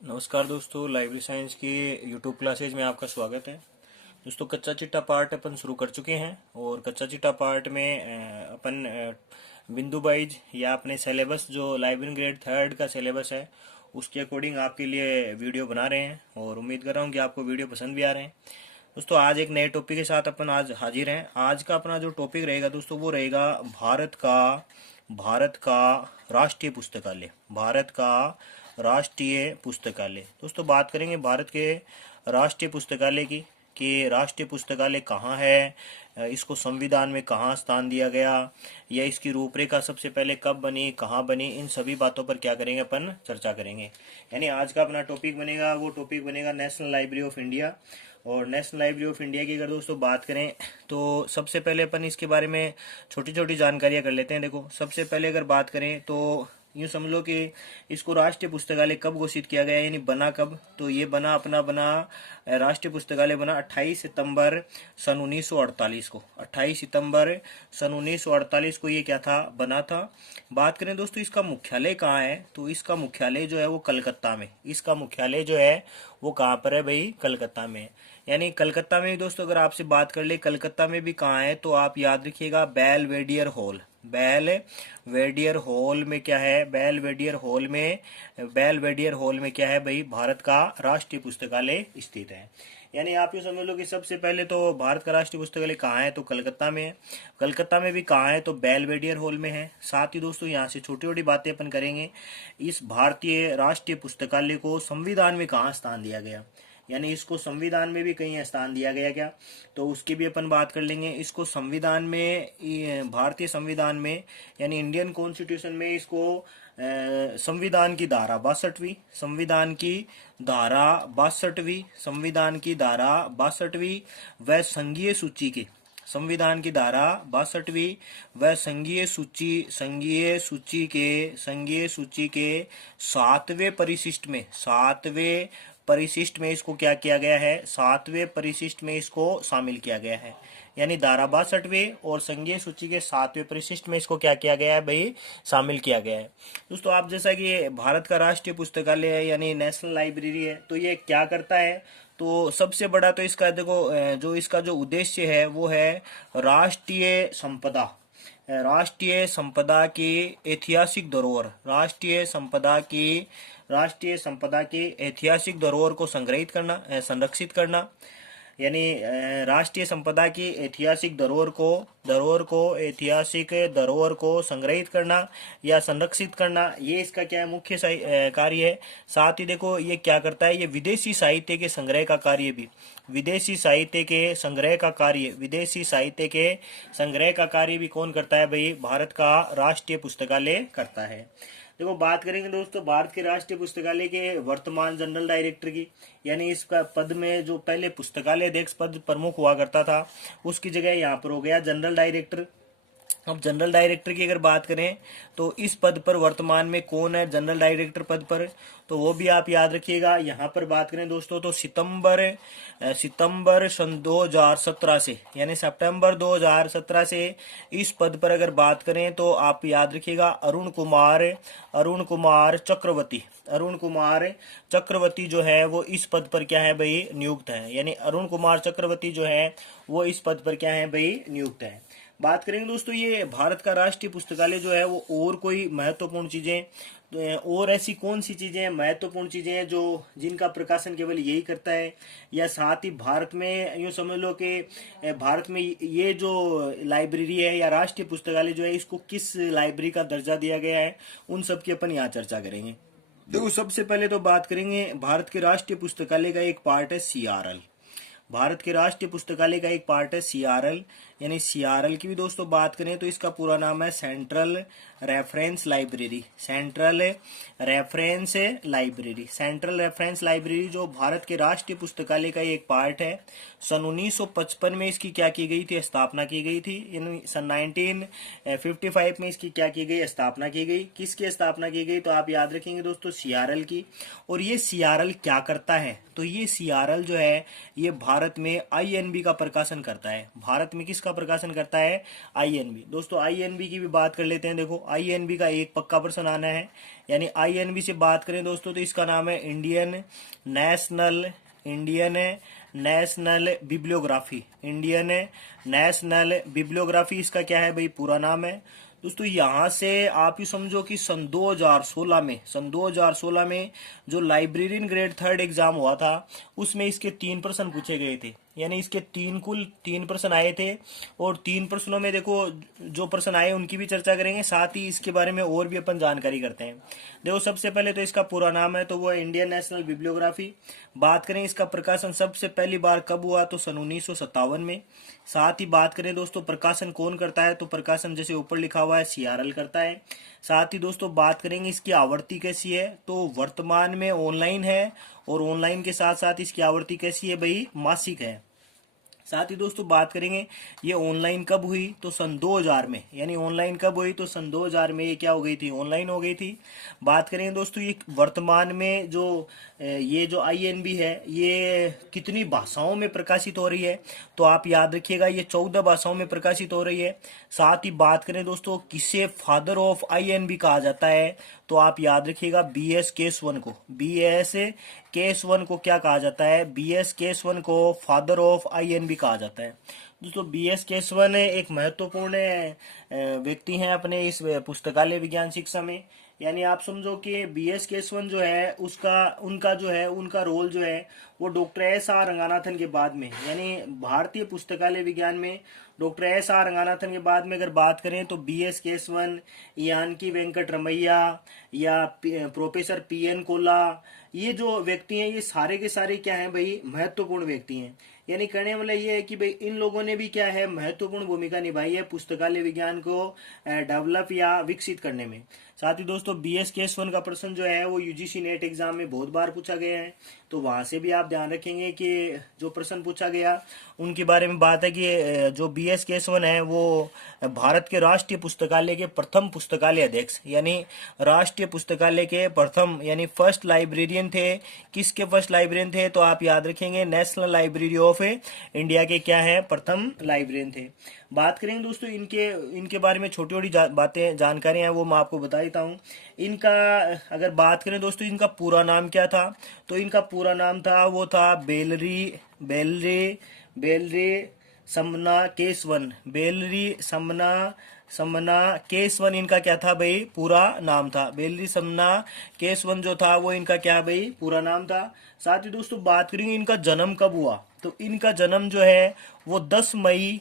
नमस्कार दोस्तों, library science की यूट्यूब क्लासेज में आपका स्वागत है। दोस्तों, कच्चा चिट्ठा पार्ट अपन शुरू कर चुके हैं और कच्चा चिट्ठा पार्ट में अपन बिंदु वाइज या अपने सिलेबस जो लाइब्रेरी ग्रेड थर्ड का सिलेबस है उसके अकॉर्डिंग आपके लिए वीडियो बना रहे हैं और उम्मीद कर रहा हूँ कि आपको वीडियो पसंद भी आ रहे हैं। दोस्तों, आज एक नए टॉपिक के साथ अपन आज हाजिर हैं। आज का अपना जो टॉपिक रहेगा दोस्तों वो रहेगा भारत का राष्ट्रीय पुस्तकालय। भारत का राष्ट्रीय पुस्तकालय। दोस्तों, बात करेंगे भारत के राष्ट्रीय पुस्तकालय की कि राष्ट्रीय पुस्तकालय कहाँ है, इसको संविधान में कहाँ स्थान दिया गया, या इसकी रूपरेखा सबसे पहले कब बनी, कहाँ बनी, इन सभी बातों पर क्या करेंगे अपन चर्चा करेंगे। यानी आज का अपना टॉपिक बनेगा वो टॉपिक बनेगा नेशनल लाइब्रेरी ऑफ इंडिया। और नेशनल लाइब्रेरी ऑफ इंडिया की अगर दोस्तों बात करें तो सबसे पहले अपन इसके बारे में छोटी छोटी जानकारियां कर लेते हैं। देखो, सबसे पहले अगर बात करें तो यूँ समझ लो कि इसको राष्ट्रीय पुस्तकालय कब घोषित किया गया, यानी बना कब। तो ये बना राष्ट्रीय पुस्तकालय बना 28 सितंबर सन 1948 को। 28 सितंबर सन 1948 को ये क्या था, बना था। बात करें दोस्तों इसका मुख्यालय कहाँ है, तो इसका मुख्यालय जो है वो कलकत्ता में। इसका मुख्यालय जो है वो कहाँ पर है भाई, कलकत्ता में। यानी कलकत्ता में भी दोस्तों अगर आपसे बात कर ले कलकत्ता में भी कहाँ है, तो आप याद रखिएगा बेलवेडियर हॉल। बेलवेडियर हॉल में क्या है, बेलवेडियर हॉल में क्या है भाई, भारत का राष्ट्रीय पुस्तकालय स्थित है। यानी आप ये समझ लो कि सबसे पहले तो भारत का राष्ट्रीय पुस्तकालय कहाँ है, तो कलकत्ता में है। कलकत्ता में भी कहाँ है, तो बेलवेडियर हॉल में है। साथ ही दोस्तों यहाँ से छोटी छोटी बातें अपन करेंगे। इस भारतीय राष्ट्रीय पुस्तकालय को संविधान में कहाँ स्थान दिया गया, यानी इसको संविधान में भी कहीं स्थान दिया गया क्या, तो उसकी भी अपन बात कर लेंगे। इसको संविधान में, भारतीय संविधान में यानी इंडियन कॉन्स्टिट्यूशन में इसको संविधान की धारा 62वीं, संविधान की धारा 62वीं व संघीय सूची के, संविधान की धारा 62वीं व संघीय सूची के सातवें परिशिष्ट में इसको क्या किया गया है, सातवें परिशिष्ट में इसको शामिल किया गया है। यानी धारा 62वें और संघीय सूची के 7वें परिशिष्ट में इसको क्या किया गया है भाई, शामिल किया गया है। दोस्तों, आप जैसा कि भारत का राष्ट्रीय पुस्तकालय है यानी नेशनल लाइब्रेरी है, तो ये क्या करता है, तो सबसे बड़ा तो इसका देखो जो इसका जो उद्देश्य है वो है राष्ट्रीय संपदा की ऐतिहासिक धरोहर, राष्ट्रीय संपदा की ऐतिहासिक धरोहर को संग्रहित करना, संरक्षित करना। यानी राष्ट्रीय संपदा की ऐतिहासिक धरोहर को संग्रहित करना या संरक्षित करना, ये इसका क्या है, मुख्य कार्य है। साथ ही देखो ये क्या करता है, ये विदेशी साहित्य के संग्रह का कार्य भी, विदेशी साहित्य के संग्रह का कार्य भी कौन करता है भाई, भारत का राष्ट्रीय पुस्तकालय करता है। देखो, बात करेंगे दोस्तों भारत के राष्ट्रीय पुस्तकालय के वर्तमान जनरल डायरेक्टर की, यानी इसका पद में जो पहले पुस्तकालय अध्यक्ष पद प्रमुख हुआ करता था उसकी जगह यहाँ पर हो गया जनरल डायरेक्टर। अब जनरल डायरेक्टर की अगर बात करें तो इस पद पर वर्तमान में कौन है जनरल डायरेक्टर पद पर, तो वो भी आप याद रखिएगा। यहाँ पर बात करें दोस्तों तो सितंबर सन 2017 से, यानी सितंबर 2017 से इस पद पर अगर बात करें तो आप याद रखिएगा अरुण कुमार चक्रवर्ती जो है वो इस पद पर क्या है भाई, नियुक्त है। यानी अरुण कुमार चक्रवर्ती जो है वो इस पद पर क्या है भाई, नियुक्त है। बात करेंगे दोस्तों ये भारत का राष्ट्रीय पुस्तकालय जो है वो और कोई महत्वपूर्ण चीजें, और ऐसी कौन सी चीजें हैं, महत्वपूर्ण चीजें हैं जो जिनका प्रकाशन केवल यही करता है, या साथ ही भारत में यूँ समझ लो कि भारत में ये जो लाइब्रेरी है या राष्ट्रीय पुस्तकालय जो है इसको किस लाइब्रेरी का दर्जा दिया गया है, उन सब की अपन यहाँ चर्चा करेंगे। देखो, सबसे पहले तो बात करेंगे भारत के राष्ट्रीय पुस्तकालय का एक पार्ट है CRL। भारत के राष्ट्रीय पुस्तकालय का एक पार्ट है CRL। यानी CRL की भी दोस्तों बात करें तो इसका पूरा नाम है सेंट्रल रेफरेंस लाइब्रेरी जो भारत के राष्ट्रीय पुस्तकालय का एक पार्ट है। सन 1955 में इसकी क्या की गई थी, स्थापना की गई थी। यानी सन 1955 में इसकी क्या की गई, स्थापना की गई। किसकी स्थापना की गई, तो आप याद रखेंगे दोस्तों CRL की। और ये CRL क्या करता है, तो ये CRL जो है ये भारत में आईएनबी का प्रकाशन करता है। भारत में किसका प्रकाशन करता है? आईएनबी। दोस्तों आईएनबी की भी बात कर लेते हैं। देखो आईएनबी का एक पक्का प्रश्न आना है, यानी आईएनबी से बात करें दोस्तों तो इसका नाम है Indian national bibliography. Indian national bibliography इसका क्या है भाई? पूरा नाम है। दोस्तों यहां से आप ही समझो कि सन 2016 में जो लाइब्रेरियन ग्रेड 3 एग्जाम हुआ था उसमें इसके 3 प्रश्न पूछे गए थे, यानी इसके कुल 3 प्रश्न आए थे। और 3 प्रश्नों में देखो जो प्रश्न आए उनकी भी चर्चा करेंगे, साथ ही इसके बारे में और भी अपन जानकारी करते हैं। देखो सबसे पहले तो इसका पूरा नाम है तो वो है इंडियन नेशनल बिब्लियोग्राफी। बात करें इसका प्रकाशन सबसे पहली बार कब हुआ तो सन 1957 में। साथ ही बात करें दोस्तों प्रकाशन कौन करता है तो प्रकाशन जैसे ऊपर लिखा हुआ है CRL करता है। साथ ही दोस्तों बात करेंगे इसकी आवृत्ति कैसी है तो वर्तमान में ऑनलाइन है, और ऑनलाइन के साथ साथ इसकी आवृत्ति कैसी है भाई? मासिक है। साथ ही दोस्तों बात करेंगे ये ऑनलाइन कब हुई तो सन 2000 में, यानी ऑनलाइन कब हुई तो सन 2000 में ये क्या हो गई थी? ऑनलाइन हो गई थी। बात करेंगे दोस्तों ये वर्तमान में जो ये जो आईएनबी है ये कितनी भाषाओं में प्रकाशित हो रही है तो आप याद रखिएगा ये 14 भाषाओं में प्रकाशित हो रही है। साथ ही बात करें दोस्तों किसे फादर ऑफ आईएनबी कहा जाता है तो आप याद रखिएगा BS केशवन को। BS केशवन को क्या कहा जाता है? BS केशवन को फादर ऑफ आईएनबी कहा जाता है। दोस्तों BS केशवन एक महत्वपूर्ण व्यक्ति हैं अपने इस पुस्तकालय विज्ञान शिक्षा में। यानी आप समझो कि BS केशवन जो है उनका रोल जो है वो डॉक्टर SR रंगानाथन के बाद में, यानी भारतीय पुस्तकालय विज्ञान में डॉक्टर SR रंगानाथन के बाद में अगर बात करें तो BS केशवन, यानकी वेंकट रमैया या प्रोफेसर PN कोल्ला, ये जो व्यक्ति हैं ये सारे के सारे क्या हैं भाई? महत्वपूर्ण व्यक्ति हैं। यानी कहने वाला ये है कि भाई इन लोगों ने भी क्या है? महत्वपूर्ण भूमिका निभाई है पुस्तकालय विज्ञान को डेवलप या विकसित करने में। साथ ही दोस्तों BS केशवन का प्रश्न जो है वो UGC नेट एग्जाम में बहुत बार पूछा गया है, तो वहां से भी आप ध्यान रखेंगे कि जो प्रश्न पूछा गया उनके बारे में बात है कि जो BS केशवन है वो भारत के राष्ट्रीय पुस्तकालय के प्रथम पुस्तकालय अध्यक्ष, यानी राष्ट्रीय पुस्तकालय के प्रथम यानी फर्स्ट लाइब्रेरियन थे। किसके फर्स्ट लाइब्रेरियन थे तो आप याद रखेंगे नेशनल लाइब्रेरी ऑफ इंडिया के क्या है? प्रथम लाइब्रेरियन थे। बात करेंगे दोस्तों इनके बारे में छोटी छोटी बातें जानकारी हैं वो मैं आपको बता देता हूँ। इनका अगर बात करें दोस्तों इनका पूरा नाम क्या था तो इनका पूरा नाम था वो था बेलरी समना केशवन। समना केशवन इनका क्या था भाई? पूरा नाम था। बेलरी समना केशवन जो था वो इनका क्या भाई? पूरा नाम था। साथ ही दोस्तों बात करेंगे इनका जन्म कब हुआ तो इनका जन्म जो है वो 10 मई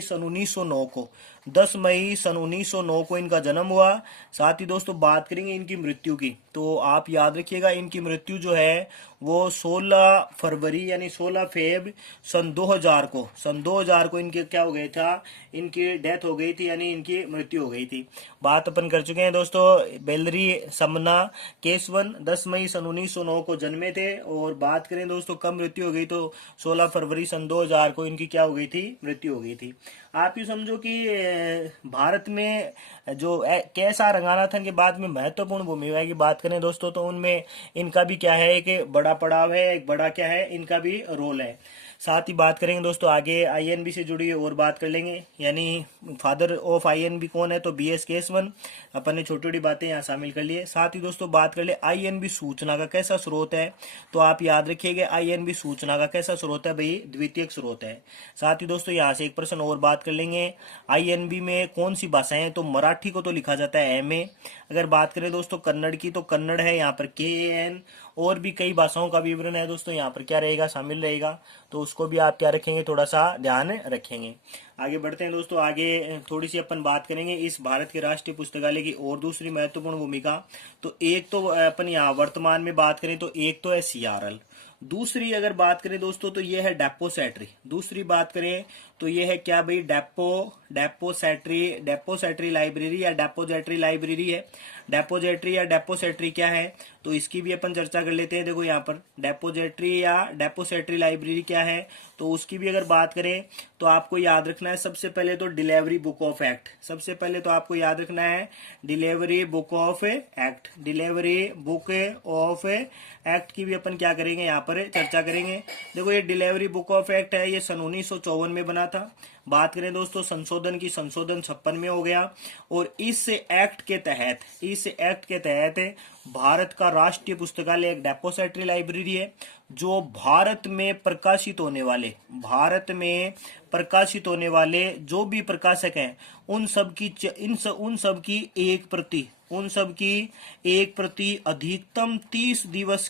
सन 1909 को 10 मई सन 1909 को इनका जन्म हुआ। साथ ही दोस्तों बात करेंगे इनकी मृत्यु की तो आप याद रखिएगा इनकी मृत्यु जो है वो 16 फरवरी यानी 16 फेब सन 2000 को इनके क्या हो गया था? इनकी डेथ हो गई थी, यानी इनकी मृत्यु हो गई थी। बात अपन कर चुके हैं दोस्तों बेलरी समना केशवन 10 मई सन 1909 को जन्मे थे। और बात करें दोस्तों कब मृत्यु हो गई तो 16 फरवरी सन 2000 को इनकी क्या हो गई थी? मृत्यु हो गई थी। आप ये समझो कि भारत में जो KSR रंगानाथन के बाद में महत्वपूर्ण भूमिका की बात करें दोस्तों तो उनमें इनका भी क्या है कि बड़ा पड़ाव है, एक बड़ा क्या है इनका भी रोल है। साथ ही बात करेंगे दोस्तों आगे आईएनबी से जुड़ी और बात कर लेंगे, यानी फादर ऑफ आईएनबी कौन है तो BS केशवन। अपन ने छोटी छोटी बातें यहाँ शामिल कर लिए। साथ ही दोस्तों बात कर ले आईएनबी सूचना का कैसा स्रोत है तो आप याद रखिएगा आईएनबी सूचना का कैसा स्रोत है भाई? द्वितीयक स्रोत है। साथ ही दोस्तों यहाँ से एक प्रश्न और बात कर लेंगे आईएनबी में कौन सी भाषाएं तो मराठी को तो लिखा जाता है MA। अगर बात करें दोस्तों कन्नड़ की तो कन्नड़ है यहाँ पर KAN। और भी कई भाषाओं का विवरण है दोस्तों यहाँ पर क्या रहेगा? शामिल रहेगा, तो उसको भी आप क्या रखेंगे? थोड़ा सा ध्यान रखेंगे। आगे बढ़ते हैं दोस्तों, आगे थोड़ी सी अपन बात करेंगे इस भारत के राष्ट्रीय पुस्तकालय की और दूसरी महत्वपूर्ण भूमिका। तो एक तो अपन यहाँ वर्तमान में बात करें तो एक तो है CRL, दूसरी अगर बात करें दोस्तों तो ये है डेपोसेट्री। दूसरी बात करें तो ये है क्या भाई? डेपोसेट्री लाइब्रेरी या डेपोजेटरी लाइब्रेरी है। डेपोजिटरी या डेपोसेटरी क्या है, तो इसकी भी अपन चर्चा कर लेते हैं। देखो यहाँ पर डेपोजिटरी या डेपोसेटरी लाइब्रेरी क्या है, तो उसकी भी अगर बात करें तो आपको याद रखना है सबसे पहले तो डिलीवरी बुक ऑफ एक्ट। सबसे पहले तो आपको याद रखना है delivery book of act. Delivery book of act की भी अपन क्या करेंगे, यहाँ पर चर्चा करेंगे। देखो ये डिलीवरी बुक ऑफ एक्ट है, ये सन 1954 में बना था। बात करें दोस्तों संशोधन की, संशोधन 56 में हो गया। और इस एक्ट के तहत भारत का राष्ट्रीय पुस्तकालय एक डेपोजिटरी लाइब्रेरी है, जो भारत में प्रकाशित होने वाले जो भी प्रकाशक हैं उन सब की एक प्रति अधिकतम 30 दिवस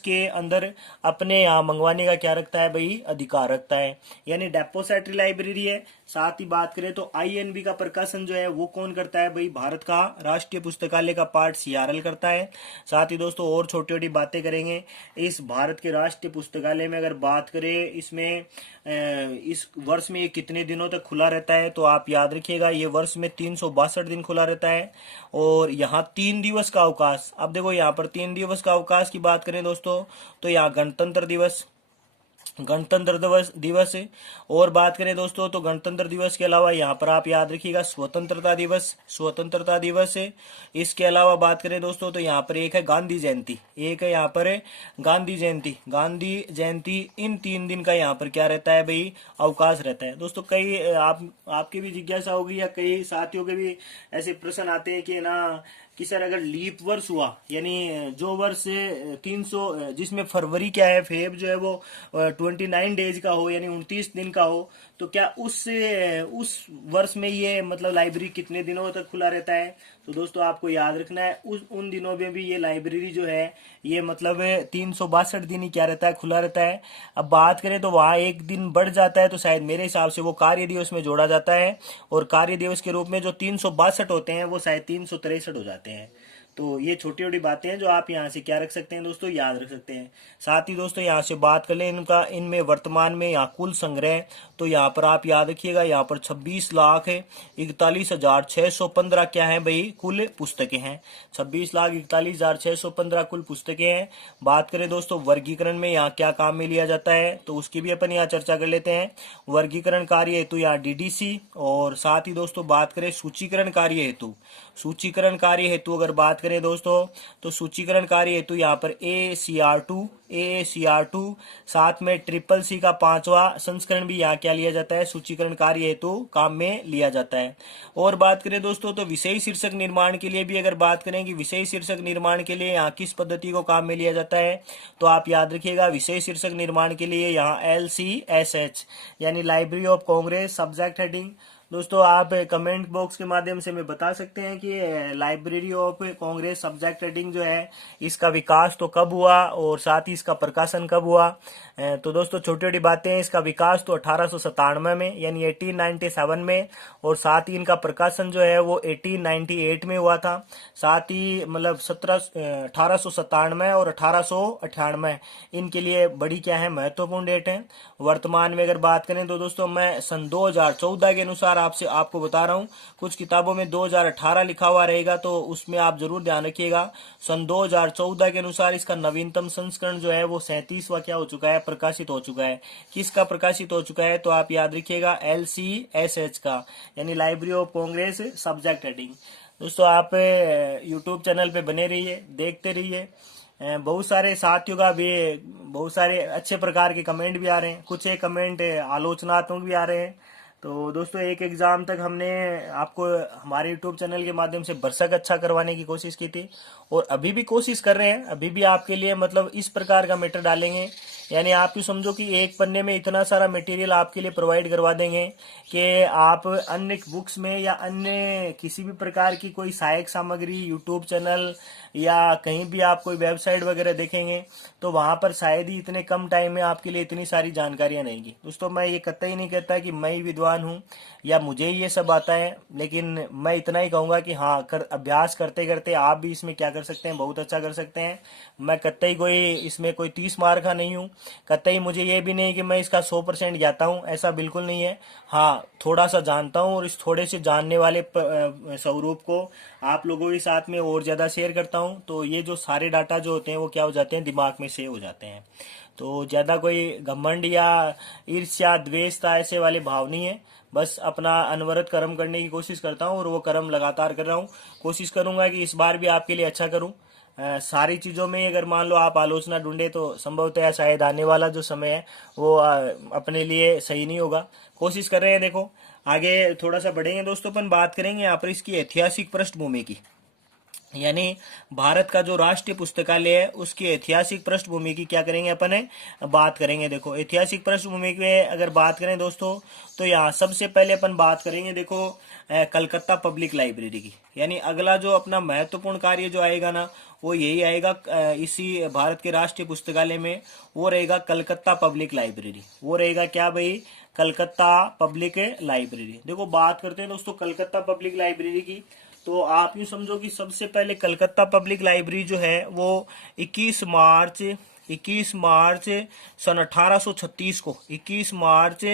के अंदर अपने यहाँ मंगवाने का क्या रखता है भाई, अधिकार रखता है। यानी डेपोजिटरी लाइब्रेरी है। साथ ही बात करें तो आईएनबी का प्रकाशन जो है वो कौन करता है भाई, भारत का राष्ट्रीय पुस्तकालय का पार्ट सीआरएल करता है। साथ ही दोस्तों और छोटी छोटी बातें करेंगे। इस भारत के राष्ट्रीय पुस्तकालय में अगर बात करें, इसमें इस वर्ष में ये कितने दिनों तक खुला रहता है, तो आप याद रखिएगा ये वर्ष में 362 दिन खुला रहता है। और यहाँ 3 दिवस का अवकाश। अब देखो यहाँ पर 3 दिवस का अवकाश की बात करें दोस्तों, तो यहाँ गणतंत्र दिवस है। और बात करें दोस्तों तो गणतंत्र दिवस के अलावा यहाँ पर आप याद रखिएगा स्वतंत्रता दिवस है। इसके अलावा बात करें दोस्तों तो यहाँ पर एक है गांधी जयंती। इन 3 दिन का यहाँ पर क्या रहता है भाई, अवकाश रहता है। दोस्तों कई आपकी भी जिज्ञासा होगी या कई साथियों के भी ऐसे प्रश्न आते हैं कि ना कि सर अगर लीप वर्ष हुआ, यानी जो वर्ष 300 जिसमें फरवरी क्या है, फेब जो है वो 29 डेज का हो, यानी 29 दिन का हो, तो क्या उस वर्ष में ये मतलब लाइब्रेरी कितने दिनों तक खुला रहता है। तो दोस्तों आपको याद रखना है उन दिनों में भी ये लाइब्रेरी जो है ये मतलब 362 दिन ही क्या रहता है, खुला रहता है। अब बात करें तो वहाँ एक दिन बढ़ जाता है, तो शायद मेरे हिसाब से वो कार्य दिवस में जोड़ा जाता है, और कार्य दिवस के रूप में जो 362 होते हैं वो शायद 363 हो जाते हैं। तो ये छोटी छोटी बातें हैं जो आप यहाँ से क्या रख सकते हैं दोस्तों, याद रख सकते हैं। साथ ही दोस्तों यहाँ से बात कर लें इनमें वर्तमान में यहाँ कुल संग्रह, तो यहाँ पर आप याद रखिएगा यहाँ पर 26,41,615 क्या है भाई, कुल पुस्तकें हैं। 26,41,615 कुल पुस्तकें हैं। बात करें दोस्तों वर्गीकरण में यहाँ क्या काम में लिया जाता है, तो उसकी भी अपन यहाँ चर्चा कर लेते हैं। वर्गीकरण कार्य हेतु यहाँ डीडीसी, और साथ ही दोस्तों बात करें सूचीकरण कार्य हेतु अगर बात करें दोस्तों तो सूचीकरण कार्य हेतु यहाँ पर AACR2 साथ में CCC का 5वां संस्करण भी यहाँ क्या लिया जाता है, सूचीकरण कार्य हेतु काम में लिया जाता है। और बात करें दोस्तों तो विषय शीर्षक निर्माण के लिए भी अगर बात करें कि विषय शीर्षक निर्माण के लिए यहाँ किस पद्धति को काम में लिया जाता है, तो आप याद रखिएगा विषय शीर्षक निर्माण के लिए यहाँ LCSH यानी library of Congress subject heading. दोस्तों आप कमेंट बॉक्स के माध्यम से हमें बता सकते हैं कि library of Congress subject heading जो है इसका विकास तो कब हुआ और साथ ही इसका प्रकाशन कब हुआ। तो दोस्तों छोटी छोटी बातें हैं। इसका विकास तो 1897 में यानी 1897 में, और साथ ही इनका प्रकाशन जो है वो 1898 में हुआ था। साथ ही मतलब 1897 और 1898 इनके लिए बड़ी क्या है, महत्वपूर्ण डेट है। वर्तमान में अगर बात करें तो दोस्तों मैं सन 2014 के अनुसार आपको बता रहा हूँ। कुछ किताबों में 2018 लिखा हुआ रहेगा, तो उसमें आप जरूर ध्यान रखिएगा। सन 2014 के अनुसार इसका नवीनतम संस्करण जो है वो 37वां क्या हो चुका है, प्रकाशित हो चुका है। किसका प्रकाशित हो चुका है, तो आप याद रखिएगा LCSH का, यानी library of Congress subject heading. दोस्तों आप यूट्यूब चैनल पे बने रहिए, देखते रहिए। बहुत सारे साथियों का भी बहुत सारे अच्छे प्रकार के कमेंट भी आ रहे हैं, कुछ एक कमेंट आलोचनात्मक भी आ रहे हैं। तो दोस्तों एक एग्जाम तक हमने आपको हमारे यूट्यूब चैनल के माध्यम से भरसक अच्छा करवाने की कोशिश की थी, और अभी भी कोशिश कर रहे हैं। अभी भी आपके लिए मतलब इस प्रकार का मैटर डालेंगे, यानी आप यूँ समझो कि एक पन्ने में इतना सारा मटेरियल आपके लिए प्रोवाइड करवा देंगे कि आप अन्य बुक्स में या अन्य किसी भी प्रकार की कोई सहायक सामग्री यूट्यूब चैनल या कहीं भी आप कोई वेबसाइट वगैरह देखेंगे तो वहां पर शायद ही इतने कम टाइम में आपके लिए इतनी सारी जानकारियां नहीं की। दोस्तों मैं ये कतई नहीं कहता कि मैं ही विद्वान हूँ या मुझे ही ये सब आता है, लेकिन मैं इतना ही कहूंगा कि हाँ अभ्यास करते करते आप भी इसमें क्या कर सकते हैं, बहुत अच्छा कर सकते हैं। मैं कतई कोई इसमें कोई 30 मार्क का नहीं हूँ, कतई मुझे ये भी नहीं कि मैं इसका 100% ज्ञाता हूँ, ऐसा बिल्कुल नहीं है। हाँ, थोड़ा सा जानता हूँ और इस थोड़े से जानने वाले स्वरूप को आप लोगों के साथ में और ज़्यादा शेयर करता हूँ, तो ये जो सारे डाटा जो होते हैं वो क्या हो जाते हैं, दिमाग में सेव हो जाते हैं। तो ज़्यादा कोई घमंड या ईर्ष्या द्वेषता ऐसे वाले भाव नहीं है, बस अपना अनवरत कर्म करने की कोशिश करता हूँ और वो कर्म लगातार कर रहा हूँ। कोशिश करूँगा कि इस बार भी आपके लिए अच्छा करूँ। सारी चीज़ों में अगर मान लो आप आलोचना ढूंढे तो संभवतः शायद आने वाला जो समय है वो अपने लिए सही नहीं होगा। कोशिश कर रहे हैं, देखो आगे थोड़ा सा बढ़ेंगे दोस्तों, अपन बात करेंगे यहाँ पर इसकी ऐतिहासिक पृष्ठभूमि की, यानी भारत का जो राष्ट्रीय पुस्तकालय है उसकी ऐतिहासिक पृष्ठभूमि की क्या करेंगे अपन बात करेंगे। देखो ऐतिहासिक पृष्ठभूमि में अगर बात करें दोस्तों, तो यहाँ सबसे पहले अपन बात करेंगे देखो कलकत्ता पब्लिक लाइब्रेरी की। यानी अगला जो अपना महत्वपूर्ण कार्य जो आएगा ना, वो यही आएगा इसी भारत के राष्ट्रीय पुस्तकालय में, वो रहेगा कलकत्ता पब्लिक लाइब्रेरी। वो रहेगा क्या भाई, कलकत्ता पब्लिक लाइब्रेरी। देखो बात करते हैं दोस्तों कलकत्ता पब्लिक लाइब्रेरी की, तो आप यूँ समझो कि सबसे पहले कलकत्ता पब्लिक लाइब्रेरी जो है वो 21 मार्च सन 1836 को 21 मार्च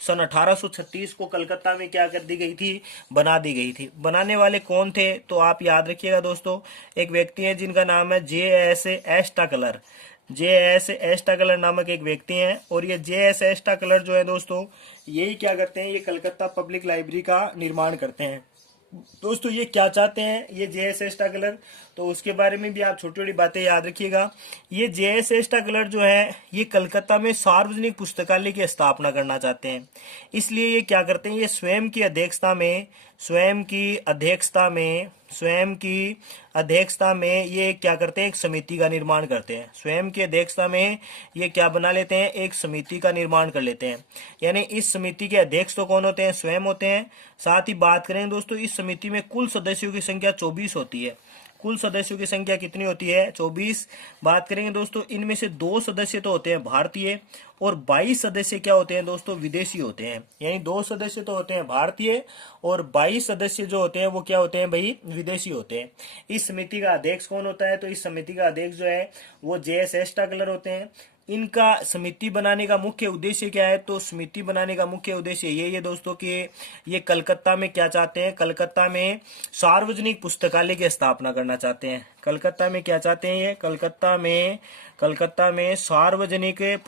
सन 1836 को कलकत्ता में क्या कर दी गई थी, बना दी गई थी। बनाने वाले कौन थे, तो आप याद रखिएगा दोस्तों, एक व्यक्ति है जिनका नाम है J.S. एस्टाकलर। J.S. एस्टाकलर नामक एक व्यक्ति हैं, और ये J.S. एस्टाकलर जो है दोस्तों, यही क्या करते हैं, ये कलकत्ता पब्लिक लाइब्रेरी का निर्माण करते हैं। दोस्तों ये क्या चाहते हैं ये J.S. एस्टाकलर, तो उसके बारे में भी आप छोटी छोटी बातें याद रखिएगा। ये J.S. एस्टाकलर जो है ये कलकत्ता में सार्वजनिक पुस्तकालय की स्थापना करना चाहते हैं। इसलिए ये क्या करते हैं, ये स्वयं की अध्यक्षता में ये क्या करते हैं, एक समिति का निर्माण करते हैं। स्वयं की अध्यक्षता में ये क्या बना लेते हैं, एक समिति का निर्माण कर लेते हैं। यानी इस समिति के अध्यक्ष तो कौन होते हैं, स्वयं होते हैं। साथ ही बात करें दोस्तों, इस समिति में कुल सदस्यों की संख्या 24 होती है। कुल सदस्यों की संख्या कितनी होती है, 24। बात करेंगे दोस्तों, इनमें से 2 सदस्य तो होते हैं भारतीय और 22 सदस्य क्या होते हैं दोस्तों, विदेशी होते हैं। यानी 2 सदस्य तो होते हैं भारतीय और 22 सदस्य जो होते हैं वो क्या होते हैं भाई, विदेशी होते हैं। इस समिति का अध्यक्ष कौन होता है, तो इस समिति का अध्यक्ष जो है वो J.S. एस्टाकलर होते हैं। इनका समिति बनाने का मुख्य उद्देश्य क्या है, तो समिति बनाने का मुख्य उद्देश्य ये है दोस्तों कि ये कलकत्ता में क्या चाहते हैं, कलकत्ता में सार्वजनिक पुस्तकालय की स्थापना करना चाहते हैं। कलकत्ता में क्या चाहते हैं, ये कलकत्ता में सार्वजनिक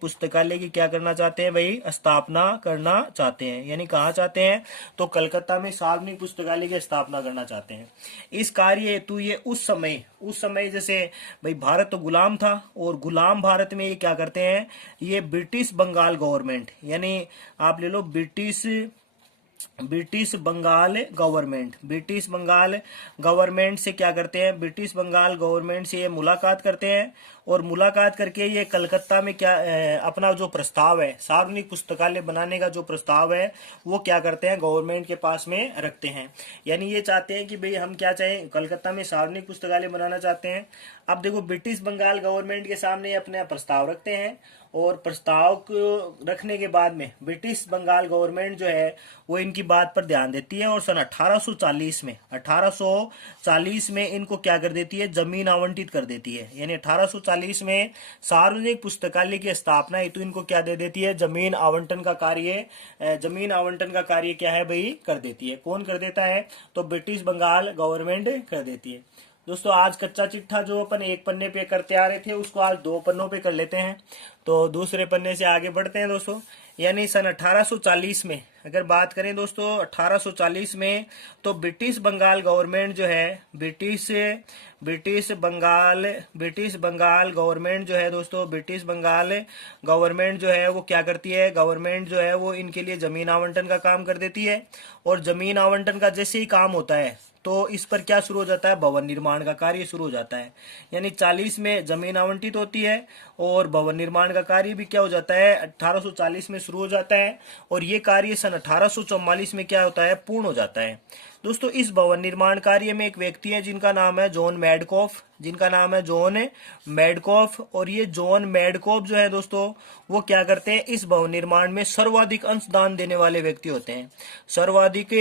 पुस्तकालय की क्या करना चाहते हैं भाई, स्थापना करना चाहते हैं। यानी कहाँ चाहते हैं, तो कलकत्ता में सार्वजनिक पुस्तकालय की स्थापना करना चाहते हैं। इस कार्य हेतु ये उस समय जैसे भाई भारत तो गुलाम था, और गुलाम भारत में ये क्या करते हैं, ये ब्रिटिश बंगाल गवर्नमेंट, यानी आप ले लो ब्रिटिश बंगाल गवर्नमेंट से क्या करते हैं, ब्रिटिश बंगाल गवर्नमेंट से ये मुलाकात करते हैं, और मुलाकात करके ये कलकत्ता में क्या अपना जो प्रस्ताव है, सार्वजनिक पुस्तकालय बनाने का जो प्रस्ताव है वो क्या करते हैं, गवर्नमेंट के पास में रखते हैं। यानी ये चाहते हैं कि भाई हम क्या चाहें, कलकत्ता में सार्वजनिक पुस्तकालय बनाना चाहते हैं। अब देखो ब्रिटिश बंगाल गवर्नमेंट के सामने अपना प्रस्ताव रखते हैं, और प्रस्ताव को रखने के बाद में ब्रिटिश बंगाल गवर्नमेंट जो है वो इनकी बात पर ध्यान देती है, और सन 1840 में इनको क्या कर देती है, जमीन आवंटित कर देती है। यानी 1840 में सार्वजनिक पुस्तकालय की स्थापना हेतु इनको क्या दे देती है, जमीन आवंटन का कार्य क्या है भाई, कर देती है। कौन कर देता है, तो ब्रिटिश बंगाल गवर्नमेंट कर देती है। दोस्तों आज कच्चा चिट्ठा जो अपन एक पन्ने पे करते आ रहे थे उसको आज 2 पन्नों पे कर लेते हैं, तो दूसरे पन्ने से आगे बढ़ते हैं दोस्तों। यानी सन 1840 में अगर बात करें दोस्तों, 1840 में तो ब्रिटिश बंगाल गवर्नमेंट जो है, ब्रिटिश बंगाल गवर्नमेंट जो है दोस्तों, ब्रिटिश बंगाल गवर्नमेंट जो है वो क्या करती है, गवर्नमेंट जो है वो इनके लिए जमीन आवंटन का काम कर देती है। और जमीन आवंटन का जैसे ही काम होता है तो इस पर क्या शुरू हो जाता है, भवन निर्माण का कार्य शुरू हो जाता है। यानी 40 में जमीन आवंटित होती है और भवन निर्माण का कार्य भी क्या हो जाता है, 1840 में शुरू हो जाता है, और ये कार्य सन 1844 में क्या होता है, पूर्ण हो जाता है। दोस्तों इस भवन निर्माण कार्य में एक व्यक्ति है जिनका नाम है जॉन मैडकॉफ, और ये जॉन मैडकॉफ जो है दोस्तों वो क्या करते हैं, इस भवन निर्माण में सर्वाधिक अंशदान देने वाले व्यक्ति होते हैं। सर्वाधिक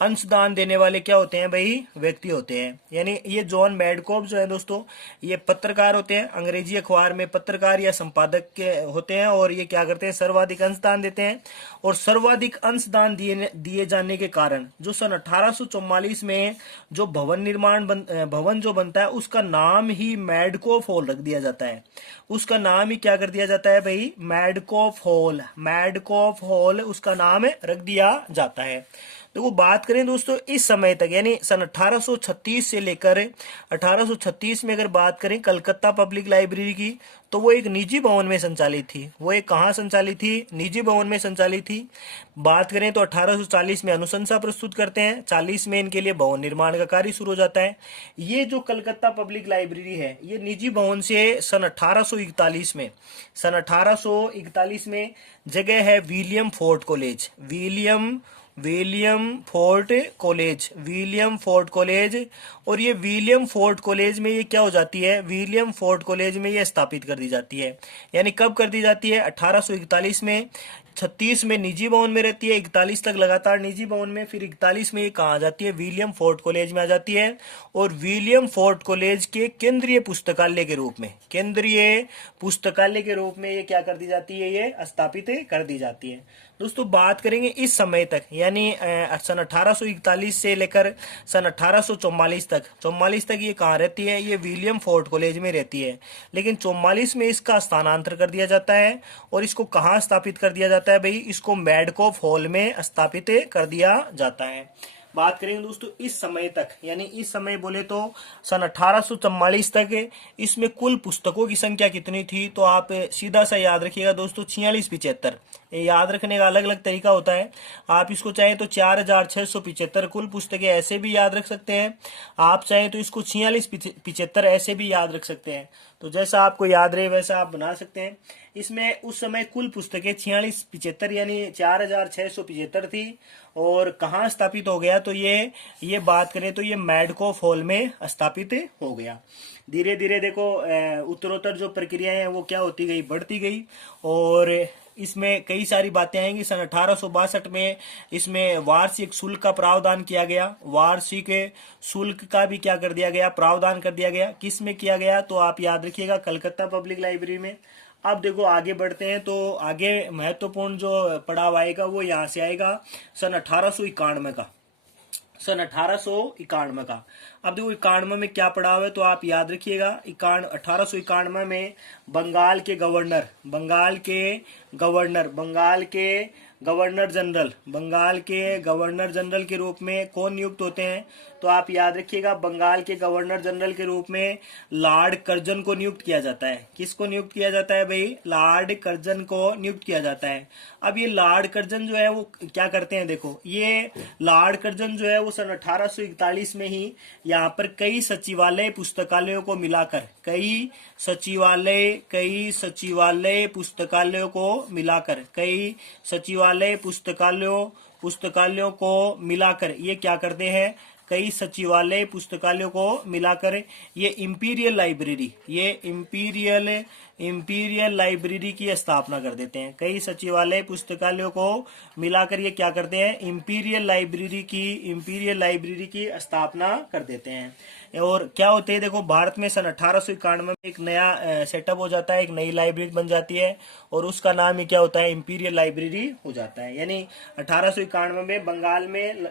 अंशदान देने वाले क्या होते हैं भाई, व्यक्ति होते हैं। यानी ये जॉन मैडकॉफ जो है दोस्तों, ये पत्रकार होते हैं, अंग्रेजी अखबार में पत्रकार या संपादक के होते हैं, और ये क्या करते हैं, सर्वाधिक अंशदान देते हैं। और सर्वाधिक अंशदान दिए जाने के कारण जो सन 1844 में जो भवन जो बनता है, उसका नाम ही मैडकॉफ हॉल रख दिया जाता है। उसका नाम ही क्या कर दिया जाता है भाई, मैडकॉफ हॉल। मैडकॉफ हॉल उसका नाम रख दिया जाता है। तो वो बात करें दोस्तों इस समय तक, यानी सन 1836 से लेकर 1836 में अगर बात करें कलकत्ता पब्लिक लाइब्रेरी की, तो वो एक निजी भवन में संचालित थी। वो एक कहाँ संचालित थी, निजी भवन में संचालित थी। बात करें तो 1840 में अनुशंसा प्रस्तुत करते हैं, 40 में इनके लिए भवन निर्माण का कार्य शुरू हो जाता है। ये जो कलकत्ता पब्लिक लाइब्रेरी है, ये निजी भवन से सन 1841 में जगह है William fort college. William fort college. और ये विलियम फोर्ट कॉलेज में ये क्या हो जाती है, विलियम फोर्ट कॉलेज में ये स्थापित कर दी जाती है। यानी कब कर दी जाती है, 1841 में। 36 में निजी भवन में रहती है, 41 तक लगातार निजी भवन में, फिर 41 में ये कहाँ आ जाती है, विलियम फोर्ट कॉलेज में आ जाती है। और विलियम फोर्ट कॉलेज के केंद्रीय पुस्तकालय के रूप में ये क्या कर दी जाती है, ये स्थापित कर दी जाती है। दोस्तों बात करेंगे इस समय तक, यानी सन 1841 से लेकर सन 1844 तक ये कहाँ रहती है, ये विलियम फोर्ट कॉलेज में रहती है। लेकिन 44 में इसका स्थानांतर कर दिया जाता है, और इसको कहाँ स्थापित कर दिया जाता है भाई, इसको मैडकॉफ हॉल में स्थापित कर दिया जाता है। बात करेंगे दोस्तों इस समय तक, यानी इस समय बोले तो सन 1844 तक इसमें कुल पुस्तकों की संख्या कितनी थी, तो आप सीधा सा याद रखिएगा दोस्तों, 4675। याद रखने का अलग अलग तरीका होता है। आप इसको चाहें तो 4675 कुल पुस्तकें ऐसे भी याद रख सकते हैं, आप चाहें तो इसको 4675 ऐसे भी याद रख सकते हैं। तो जैसा आपको याद रहे वैसा आप बना सकते हैं। इसमें उस समय कुल पुस्तकें 4675 यानी 4675 थी। और कहाँ स्थापित हो गया, तो ये बात करें तो ये मैडकॉफ हॉल में स्थापित हो गया। धीरे धीरे देखो उत्तरोत्तर जो प्रक्रिया है वो क्या होती गई, बढ़ती गई। और इसमें कई सारी बातें आएंगी। सन 1862 में इसमें वार्षिक शुल्क का प्रावधान किया गया। वार्षिक शुल्क का भी क्या कर दिया गया, प्रावधान कर दिया गया। किस में किया गया, तो आप याद रखिएगा कलकत्ता पब्लिक लाइब्रेरी में। अब देखो आगे बढ़ते हैं, तो आगे महत्वपूर्ण जो पड़ाव आएगा वो यहाँ से आएगा सन 1891 का। अब देखो 91 में क्या पड़ाव है, तो आप याद रखिएगा 1891 में बंगाल के गवर्नर जनरल के रूप में कौन नियुक्त होते हैं, तो आप याद रखिएगा बंगाल के गवर्नर जनरल के रूप में लॉर्ड कर्जन को नियुक्त किया जाता है। किसको नियुक्त किया जाता है भाई, लॉर्ड कर्जन को नियुक्त किया जाता है। अब ये लॉर्ड कर्जन जो है वो क्या करते हैं, देखो ये लॉर्ड कर्जन जो है वो सन 1841 में ही यहाँ पर कई सचिवालय पुस्तकालयों को मिलाकर कई सचिवालय पुस्तकालयों को मिलाकर ये क्या करते हैं, कई सचिवालय पुस्तकालयों को मिलाकर ये इंपीरियल लाइब्रेरी की स्थापना कर देते हैं। कई सचिवालय पुस्तकालयों को मिलाकर ये क्या करते हैं, इंपीरियल लाइब्रेरी की स्थापना कर देते हैं। और क्या होते हैं, देखो भारत में सन 1891 में एक नया सेटअप हो जाता है, एक नई लाइब्रेरी बन जाती है, और उसका नाम ही क्या होता है, इंपीरियल लाइब्रेरी हो जाता है। यानी 1891 में बंगाल में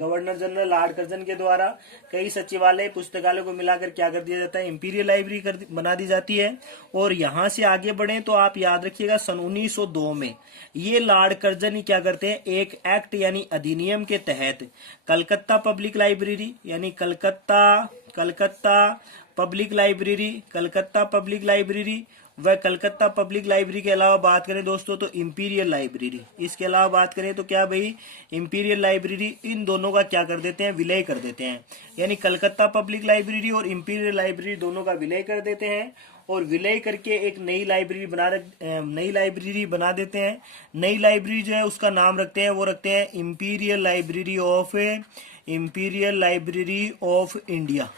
गवर्नर जनरल लॉर्ड कर्जन के द्वारा कई सचिवालय पुस्तकालयों को मिलाकर क्या कर दिया जाता है, इंपीरियल लाइब्रेरी बना दी जाती है। और यहाँ से आगे बढ़े तो आप याद रखिएगा सन 1902 में ये लॉर्ड कर्जन ही क्या करते हैं, एक एक्ट यानी अधिनियम के तहत कलकत्ता पब्लिक लाइब्रेरी यानी कलकत्ता पब्लिक लाइब्रेरी व कलकत्ता पब्लिक लाइब्रेरी के अलावा बात करें दोस्तों तो इंपीरियल लाइब्रेरी, इसके अलावा बात करें तो क्या भाई, इंपीरियल लाइब्रेरी, इन दोनों का क्या कर देते हैं, विलय कर देते हैं। यानी कलकत्ता पब्लिक लाइब्रेरी और इंपीरियल लाइब्रेरी दोनों का विलय कर देते हैं। और विलय करके एक नई लाइब्रेरी बना देते हैं। नई लाइब्रेरी जो है उसका नाम रखते हैं, वो रखते हैं imperial library of India.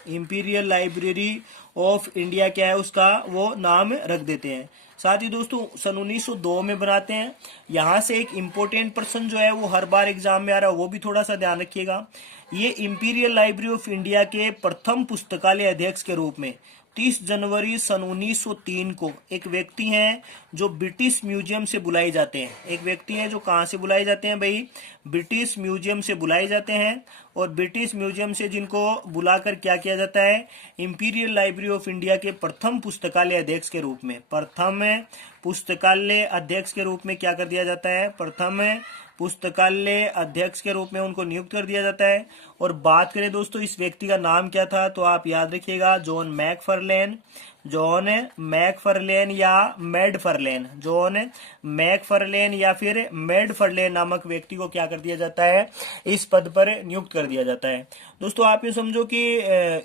Imperial library of India क्या है उसका वो नाम रख देते हैं। साथ ही दोस्तों सन 1902 में बनाते हैं। यहाँ से एक इम्पोर्टेंट पर्सन जो है वो हर बार एग्जाम में आ रहा है, वो भी थोड़ा सा ध्यान रखिएगा। ये इंपीरियल लाइब्रेरी ऑफ इंडिया के प्रथम पुस्तकालय अध्यक्ष के रूप में 30 जनवरी सन 1903 को एक व्यक्ति हैं जो ब्रिटिश म्यूजियम से बुलाए जाते हैं। एक व्यक्ति हैं जो कहाँ से बुलाए जाते हैं भाई, ब्रिटिश म्यूजियम से बुलाए जाते हैं। और ब्रिटिश म्यूजियम से जिनको बुलाकर क्या किया जाता है, इंपीरियल लाइब्रेरी ऑफ इंडिया के प्रथम पुस्तकालय अध्यक्ष के रूप में, प्रथम पुस्तकालय अध्यक्ष के रूप में क्या कर दिया जाता है, प्रथम पुस्तकालय अध्यक्ष के रूप में उनको नियुक्त कर दिया जाता है। और बात करें दोस्तों इस व्यक्ति का नाम क्या था, तो आप याद रखिएगा जॉन मैकफर्लेन या मैडफर्लेन, जॉन मैकफर्लेन या फिर मैडफर्लेन नामक व्यक्ति को क्या कर दिया जाता है, इस पद पर नियुक्त कर दिया जाता है। दोस्तों आप ये समझो कि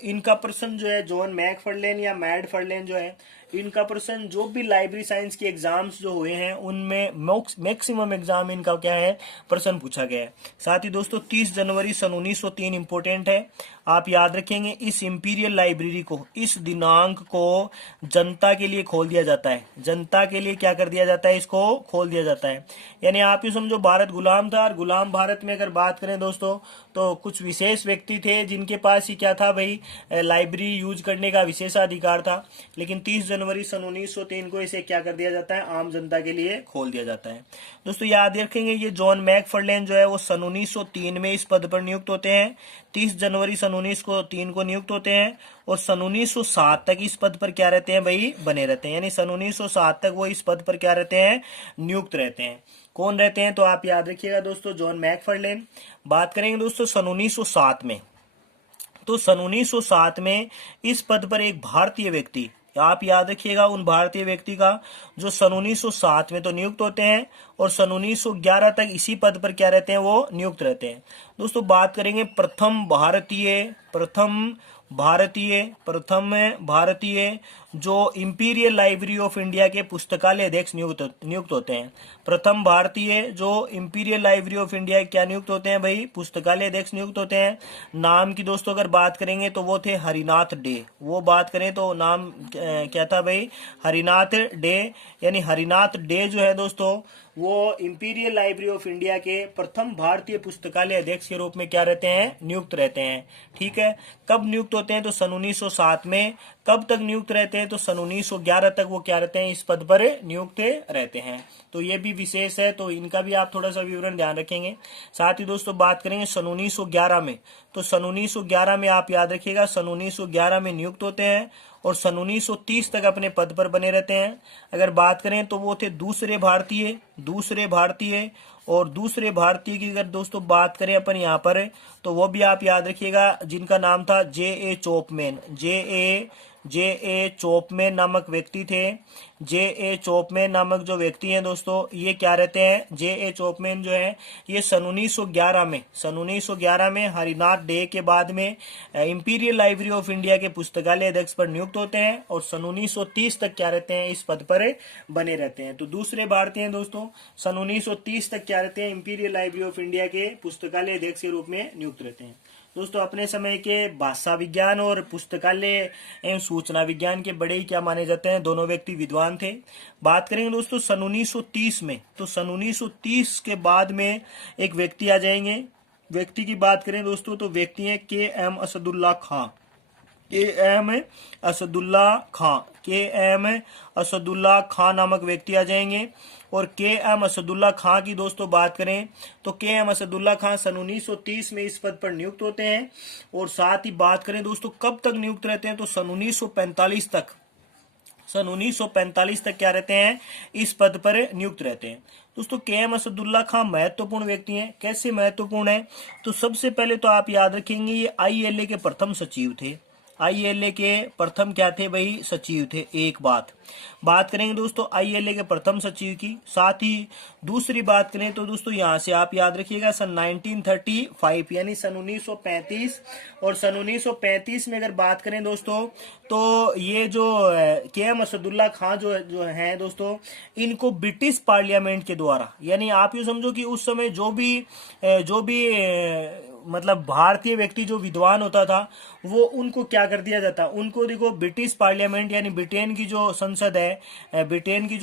इनका पर्सन जो है जॉन मैकफर्लेन या मैडफर्लेन जो है, इनका पर्सन जो भी लाइब्रेरी साइंस के एग्जाम्स जो हुए हैं उनमें मैक्सिमम एग्जाम इनका क्या है, पर्सन पूछा गया है। साथ ही दोस्तों 30 जनवरी सन 1903 इंपोर्टेंट है, आप याद रखेंगे। इस इंपीरियल लाइब्रेरी को, इस दिनांक को जनता के लिए खोल दिया जाता है। जनता के लिए क्या कर दिया जाता है, इसको खोल दिया जाता है। यानी आप ये समझो भारत गुलाम था, और गुलाम भारत में अगर बात करें दोस्तों तो कुछ विशेष व्यक्ति थे जिनके पास ही क्या था भाई, लाइब्रेरी यूज करने का विशेषाधिकार था। लेकिन 30 जनवरी सन 1903 को इसे क्या कर दिया जाता है, आम जनता के लिए खोल दिया जाता है। दोस्तों याद रखेंगे ये जॉन मैकफर्लेन जो है वो सन 1903 में इस पद पर नियुक्त होते हैं। 30 जनवरी सन 1903 को नियुक्त होते हैं और सन 1907 तक इस पद पर क्या रहते हैं भाई, बने रहते हैं। यानी सन 1907 तक वो इस पद पर क्या रहते हैं, नियुक्त रहते हैं। कौन रहते हैं, तो आप याद रखिएगा दोस्तों जॉन मैकफर्लेन। बात करेंगे दोस्तों सन 1907 में, तो सन 1907 में इस पद पर एक भारतीय व्यक्ति, आप याद रखिएगा उन भारतीय व्यक्ति का जो सन 1907 में तो नियुक्त होते हैं और सन 1911 तक इसी पद पर क्या रहते हैं, वो नियुक्त रहते हैं। दोस्तों बात करेंगे प्रथम भारतीय जो इंपीरियल लाइब्रेरी ऑफ इंडिया के पुस्तकालय अध्यक्ष नियुक्त होते हैं। प्रथम भारतीय जो इंपीरियल लाइब्रेरी ऑफ इंडिया क्या नियुक्त होते हैं भाई, पुस्तकालय अध्यक्ष नियुक्त होते हैं। नाम की दोस्तों अगर बात करेंगे तो वो थे हरिनाथ डे। वो बात करें तो नाम क्या था भाई, हरिनाथ डे। यानी हरिनाथ डे जो है दोस्तों वो इंपीरियल लाइब्रेरी ऑफ इंडिया के प्रथम भारतीय पुस्तकालय अध्यक्ष के रूप में क्या रहते हैं, नियुक्त रहते हैं। ठीक है, कब नियुक्त होते हैं, तो सन 1907 में। कब तक नियुक्त रहते हैं, तो सन 1911 तक वो क्या रहते हैं, इस पद पर नियुक्त रहते हैं। तो ये भी विशेष है, तो इनका भी आप थोड़ा सा विवरण ध्यान रखेंगे। साथ ही दोस्तों बात करेंगे सन 1911 में, तो सन 1911 में आप याद रखिएगा सन 1911 में नियुक्त होते हैं और सन 1930 तक अपने पद पर बने रहते हैं। अगर बात करें तो वो थे दूसरे भारतीय और दूसरे भारतीय की अगर दोस्तों बात करें अपन यहाँ पर, तो वो भी आप याद रखिएगा जिनका नाम था जे ए चोपमैन नामक व्यक्ति थे। जे ए चोपमैन नामक जो व्यक्ति हैं दोस्तों, ये क्या रहते हैं, जे ए चोपमैन जो है ये सन 1911 में हरिनाथ डे के बाद में इंपीरियल लाइब्रेरी ऑफ इंडिया के पुस्तकालय अध्यक्ष पर नियुक्त होते हैं और सन 1930 तक क्या रहते हैं, इस पद पर बने रहते हैं। तो दूसरे भारतीय हैं दोस्तों सन 1930 तक क्या रहते हैं, इंपीरियल लाइब्रेरी ऑफ इंडिया के पुस्तकालय अध्यक्ष के रूप में नियुक्त रहते हैं। दोस्तों अपने समय के भाषा विज्ञान और पुस्तकालय एवं सूचना विज्ञान के बड़े ही क्या माने जाते हैं, दोनों व्यक्ति विद्वान थे। बात करेंगे दोस्तों सन 1930 में, तो सन 1930 के बाद में एक व्यक्ति आ जाएंगे। व्यक्ति की बात करें दोस्तों तो व्यक्ति हैं के एम असदुल्ला खां नामक व्यक्ति आ जाएंगे। और के एम असदुल्ला खां की दोस्तों बात करें तो के एम असदुल्ला खां सन 1930 में इस पद पर नियुक्त होते हैं। और साथ ही बात करें दोस्तों कब तक नियुक्त रहते हैं, तो सन 1945 तक क्या रहते हैं, इस पद पर नियुक्त रहते हैं। दोस्तों के एम असदुल्ला खां महत्वपूर्ण व्यक्ति हैं। कैसे महत्वपूर्ण है, तो सबसे पहले तो आप याद रखेंगे ये ILA के प्रथम सचिव थे। आईएलए के प्रथम क्या थे भाई, सचिव थे। एक बात करेंगे दोस्तों आईएलए के प्रथम सचिव की। साथ ही दूसरी बात करें तो दोस्तों यहाँ से आप याद रखिएगा सन 1935 यानी सन 1935, और सन 1935 में अगर बात करें दोस्तों तो ये जो के.एम. असदुल्ला खां जो है दोस्तों, इनको ब्रिटिश पार्लियामेंट के द्वारा, यानी आप यूँ समझो कि उस समय जो भी मतलब भारतीय व्यक्ति जो विद्वान होता था वो उनको क्या कर दिया जाता, उनको देखो ब्रिटिश पार्लियामेंट यानी ब्रिटेन की जो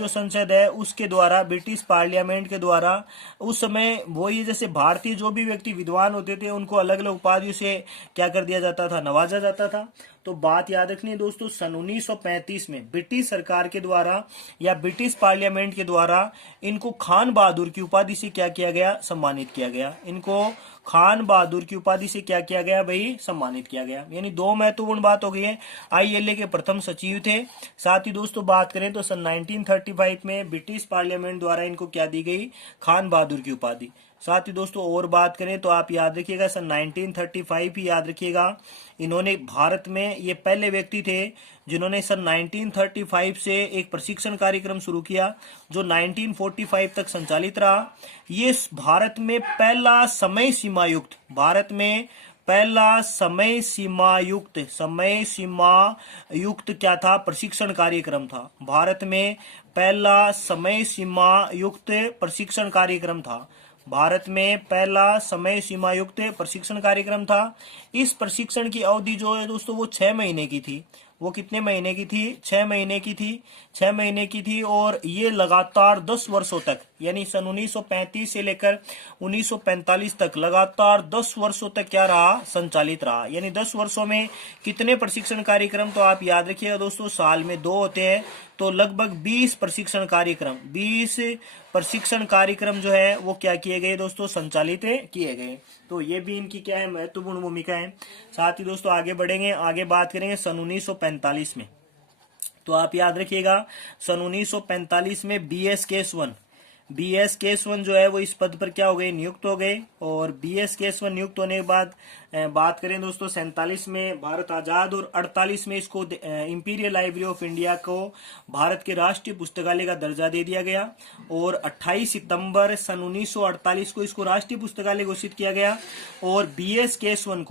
संसद है उसके द्वारा, ब्रिटिश पार्लियामेंट के द्वारा उस समय वही जैसे भारतीय जो भी व्यक्ति विद्वान होते थे उनको अलग अलग उपाधियों से क्या कर दिया जाता था, नवाजा जाता था। तो बात याद रखनी है दोस्तों, सन 1935 में ब्रिटिश सरकार के द्वारा या ब्रिटिश पार्लियामेंट के द्वारा इनको खान बहादुर की उपाधि से क्या किया गया, सम्मानित किया गया। इनको खान बहादुर की उपाधि से क्या किया गया भाई, सम्मानित किया गया। यानी दो महत्वपूर्ण बात हो गई है, आईएलए के प्रथम सचिव थे। साथ ही दोस्तों बात करें तो सन 1935 में ब्रिटिश पार्लियामेंट द्वारा इनको क्या दी गई, खान बहादुर की उपाधि। साथ ही दोस्तों और बात करें तो आप याद रखिएगा सन 1935 ही याद रखिएगा, इन्होंने भारत में ये पहले व्यक्ति थे जिन्होंने सन 1935 से एक प्रशिक्षण कार्यक्रम शुरू किया जो 1945 तक संचालित रहा। ये भारत में पहला समय सीमा युक्त क्या था, प्रशिक्षण कार्यक्रम था। भारत में पहला समय सीमा युक्त प्रशिक्षण कार्यक्रम था। भारत में पहला समय सीमा युक्त प्रशिक्षण कार्यक्रम था। इस प्रशिक्षण की अवधि जो है दोस्तों वो 6 महीने की थी। वो कितने महीने की थी, 6 महीने की थी, 6 महीने की थी। और ये लगातार 10 वर्षों तक, यानी सन 1935 से लेकर 1945 तक लगातार 10 वर्षों तक क्या रहा, संचालित रहा। यानी 10 वर्षों में कितने प्रशिक्षण कार्यक्रम, तो आप याद रखिएगा दोस्तों साल में 2 होते हैं, तो लगभग 20 प्रशिक्षण कार्यक्रम जो है वो क्या किए गए दोस्तों, संचालित किए गए। तो ये भी इनकी क्या है, महत्वपूर्ण भूमिका है। साथ ही दोस्तों आगे बढ़ेंगे, आगे बात करेंगे सन 1945 में। तो आप याद रखिएगा सन 1945 में बीएस केसवन जो है वो इस पद पर क्या हो गए, नियुक्त हो गए। और बीएस केसवन नियुक्त होने के बाद बात करें दोस्तों 47 में भारत आजाद, और 48 में इसको इंपीरियल लाइब्रेरी ऑफ इंडिया को भारत के राष्ट्रीय पुस्तकालय का दर्जा दे दिया गया। और 28 सितंबर सन 1948 को इसको राष्ट्रीय पुस्तकालय घोषित किया गया। और बीएस केसवन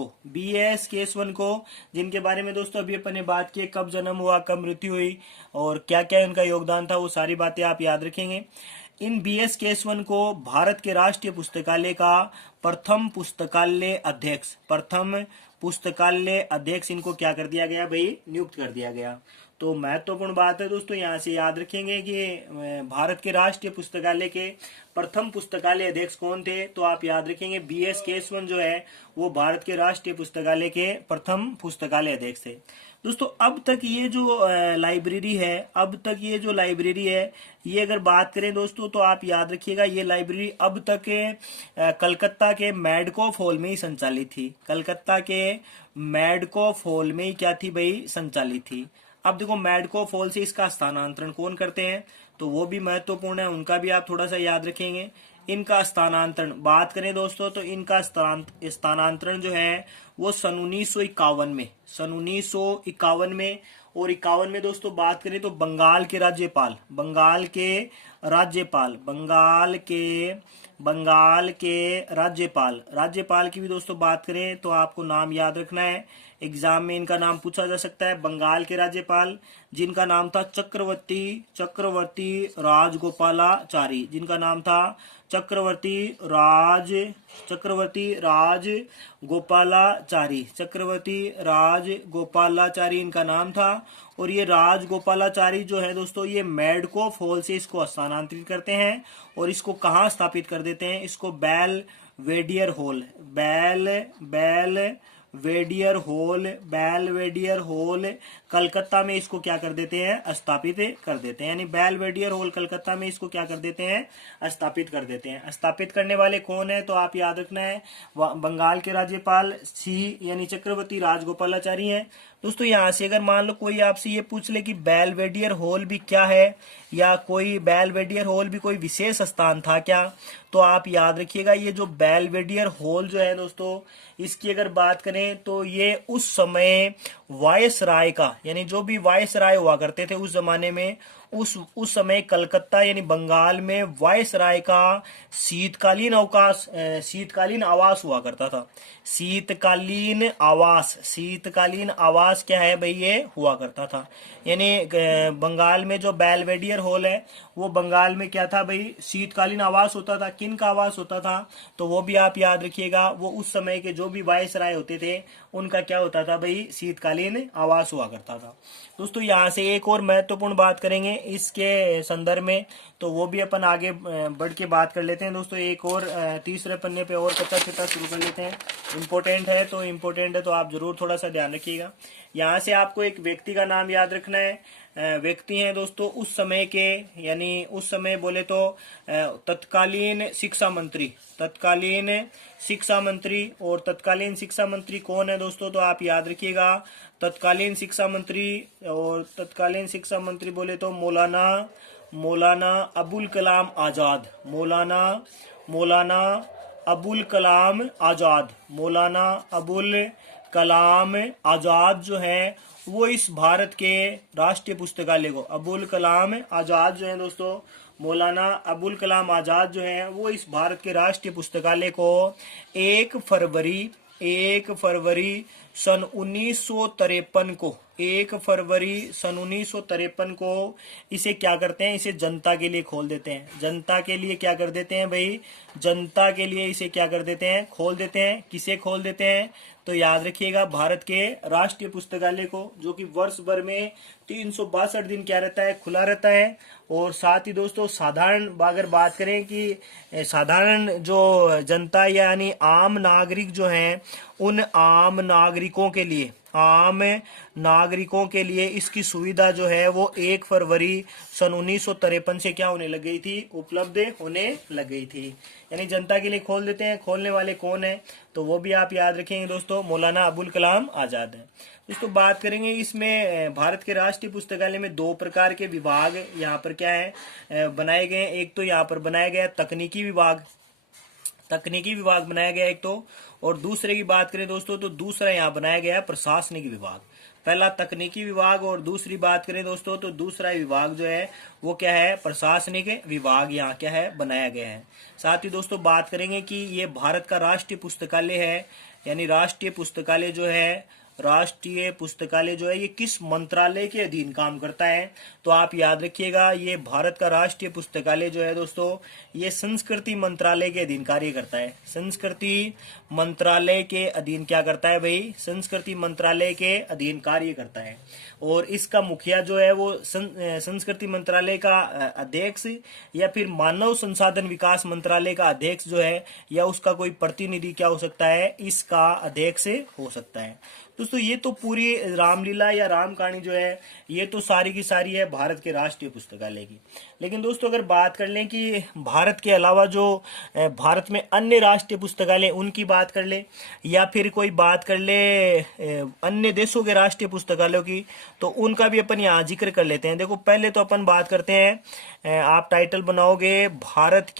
को जिनके बारे में दोस्तों अभी अपन ने बात की, कब जन्म हुआ, कब मृत्यु हुई और क्या क्या इनका योगदान था, वो सारी बातें आप याद रखेंगे। इन बीएस केसवन को भारत के राष्ट्रीय पुस्तकालय का प्रथम पुस्तकालय अध्यक्ष इनको क्या कर दिया गया भाई, नियुक्त कर दिया गया। तो महत्वपूर्ण बात है दोस्तों, यहाँ से याद रखेंगे कि भारत के राष्ट्रीय पुस्तकालय के प्रथम पुस्तकालय अध्यक्ष कौन थे, तो आप याद रखेंगे बीएस केसवन जो है वो भारत के राष्ट्रीय पुस्तकालय के प्रथम पुस्तकालय अध्यक्ष थे। दोस्तों अब तक ये जो लाइब्रेरी है, ये अगर बात करें दोस्तों तो आप याद रखिएगा ये लाइब्रेरी अब तक कलकत्ता के मैडकॉफ हॉल में ही संचालित थी। कलकत्ता के मैडकॉफ हॉल में ही क्या थी भाई, संचालित थी। अब देखो मैडकॉफ हॉल से इसका स्थानांतरण कौन करते हैं, तो वो भी महत्वपूर्ण है, उनका भी आप थोड़ा सा याद रखेंगे। इनका स्थानांतरण बात करें दोस्तों तो इनका स्थानांतरण जो है वो सन 1951 में, और 51 में दोस्तों बात करें तो बंगाल के राज्यपाल की भी दोस्तों बात करें तो आपको नाम याद रखना है, एग्जाम में इनका नाम पूछा जा सकता है। बंगाल के राज्यपाल जिनका नाम था चक्रवर्ती राजगोपालाचारी, चक्रवर्ती राजगोपालाचारी इनका नाम था। और ये राजगोपालाचारी जो है दोस्तों ये मैडकॉफ हॉल से इसको स्थानांतरित करते हैं और इसको कहाँ स्थापित कर देते हैं, इसको बेलवेडियर हॉल कलकत्ता में इसको क्या कर देते हैं, स्थापित कर देते हैं। यानी बेलवेडियर हॉल कलकत्ता में इसको क्या कर देते हैं, स्थापित कर देते हैं। स्थापित करने वाले कौन है, तो आप याद रखना है बंगाल के राज्यपाल यानी चक्रवर्ती राजगोपालाचारी हैं। दोस्तों यहाँ से अगर मान लो कोई आपसे ये पूछ ले कि बेलवेडियर हॉल भी क्या है, या कोई बेलवेडियर हॉल भी कोई विशेष स्थान था क्या, तो आप याद रखिएगा ये जो बेलवेडियर हॉल जो है दोस्तों, इसकी अगर बात करें तो ये उस समय वायस राय का, यानी जो भी वायस राय हुआ करते थे उस जमाने में, उस समय कलकत्ता यानी बंगाल में वायस राय का शीतकालीन अवकाश शीतकालीन आवास हुआ करता था। शीतकालीन आवास, शीतकालीन आवास क्या है भाई, ये हुआ करता था। यानी बंगाल में जो बेलवेडियर हॉल है वो बंगाल में क्या था भाई, शीतकालीन आवास होता था। किन का आवास होता था, तो वो भी आप याद रखिएगा, वो उस समय के जो भी वायसराय होते थे उनका क्या होता था भाई, शीतकालीन आवास हुआ करता था। दोस्तों यहाँ से एक और महत्वपूर्ण बात करेंगे इसके संदर्भ में, तो वो भी अपन आगे बढ़ के बात कर लेते हैं। दोस्तों एक और तीसरे पन्ने पे और कच्चा चिट्ठा शुरू कर लेते हैं। इम्पोर्टेंट है तो आप जरूर थोड़ा सा ध्यान रखिएगा। यहाँ से आपको एक व्यक्ति का नाम याद रखना है। व्यक्ति हैं दोस्तों उस समय के, यानी उस समय बोले तो तत्कालीन शिक्षा मंत्री, तत्कालीन शिक्षा मंत्री। और तत्कालीन शिक्षा मंत्री कौन है दोस्तों, तो आप याद रखिएगा तत्कालीन शिक्षा मंत्री, और तत्कालीन शिक्षा मंत्री बोले तो मौलाना अबुल कलाम आजाद, मौलाना अबुल कलाम आजाद, मौलाना अबुल कलाम आजाद जो है वो इस भारत के राष्ट्रीय पुस्तकालय को, अबुल कलाम आजाद जो है दोस्तों, मौलाना अबुल कलाम आजाद जो है वो इस भारत के राष्ट्रीय पुस्तकालय को 1 फरवरी सन 1953 को, 1 फरवरी सन 1953 को इसे क्या करते हैं, इसे जनता के लिए खोल देते हैं। जनता के लिए क्या कर देते हैं भाई, जनता के लिए इसे क्या कर देते हैं, खोल देते हैं। किसे खोल देते हैं, तो याद रखिएगा भारत के राष्ट्रीय पुस्तकालय को, जो कि वर्ष भर में 362 दिन क्या रहता है, खुला रहता है। और साथ ही दोस्तों साधारण अगर बात करें कि साधारण जो जनता यानी आम नागरिक जो हैं, उन आम नागरिकों के लिए इसकी सुविधा जो है वो 1 फरवरी सन 1953 से क्या होने लग गई थी, उपलब्ध होने लग गई थी। यानी जनता के लिए खोल देते हैं। खोलने वाले कौन है, तो वो भी आप याद रखेंगे दोस्तों, मौलाना अबुल कलाम आजाद है। दोस्तों बात करेंगे इसमें भारत के राष्ट्रीय पुस्तकालय में 2 प्रकार के विभाग यहाँ पर क्या है बनाए गए। एक तो यहाँ पर बनाया गया तकनीकी विभाग बनाया गया एक तो, और दूसरे की बात करें दोस्तों तो दूसरा यहाँ बनाया गया प्रशासनिक विभाग। पहला तकनीकी विभाग और दूसरी बात करें दोस्तों तो दूसरा विभाग जो है वो क्या है, प्रशासनिक विभाग यहाँ क्या है बनाया गया है। साथ ही दोस्तों बात करेंगे कि ये भारत का राष्ट्रीय पुस्तकालय है, यानी राष्ट्रीय पुस्तकालय जो है ये किस मंत्रालय के अधीन काम करता है, तो आप याद रखिएगा ये भारत का राष्ट्रीय पुस्तकालय जो है दोस्तों ये संस्कृति मंत्रालय के अधीन कार्य करता है। संस्कृति मंत्रालय के अधीन क्या करता है भाई, संस्कृति मंत्रालय के अधीन कार्य करता है। और इसका मुखिया जो है वो संस्कृति मंत्रालय का अध्यक्ष या फिर मानव संसाधन विकास मंत्रालय का अध्यक्ष जो है, या उसका कोई प्रतिनिधि क्या हो सकता है, इसका अध्यक्ष हो सकता है। दोस्तों ये तो पूरी रामलीला या राम कहानी जो है ये तो सारी की सारी है भारत के राष्ट्रीय पुस्तकालय की। लेकिन दोस्तों अगर बात कर लें कि भारत के अलावा जो भारत में अन्य राष्ट्रीय पुस्तकालय उनकी बात कर ले, या फिर कोई बात कर ले अन्य देशों के राष्ट्रीय पुस्तकालयों की, तो उनका भी अपन यहाँ जिक्र कर लेते हैं। देखो पहले तो अपन बात करते हैं, आप टाइटल बनाओगे भारत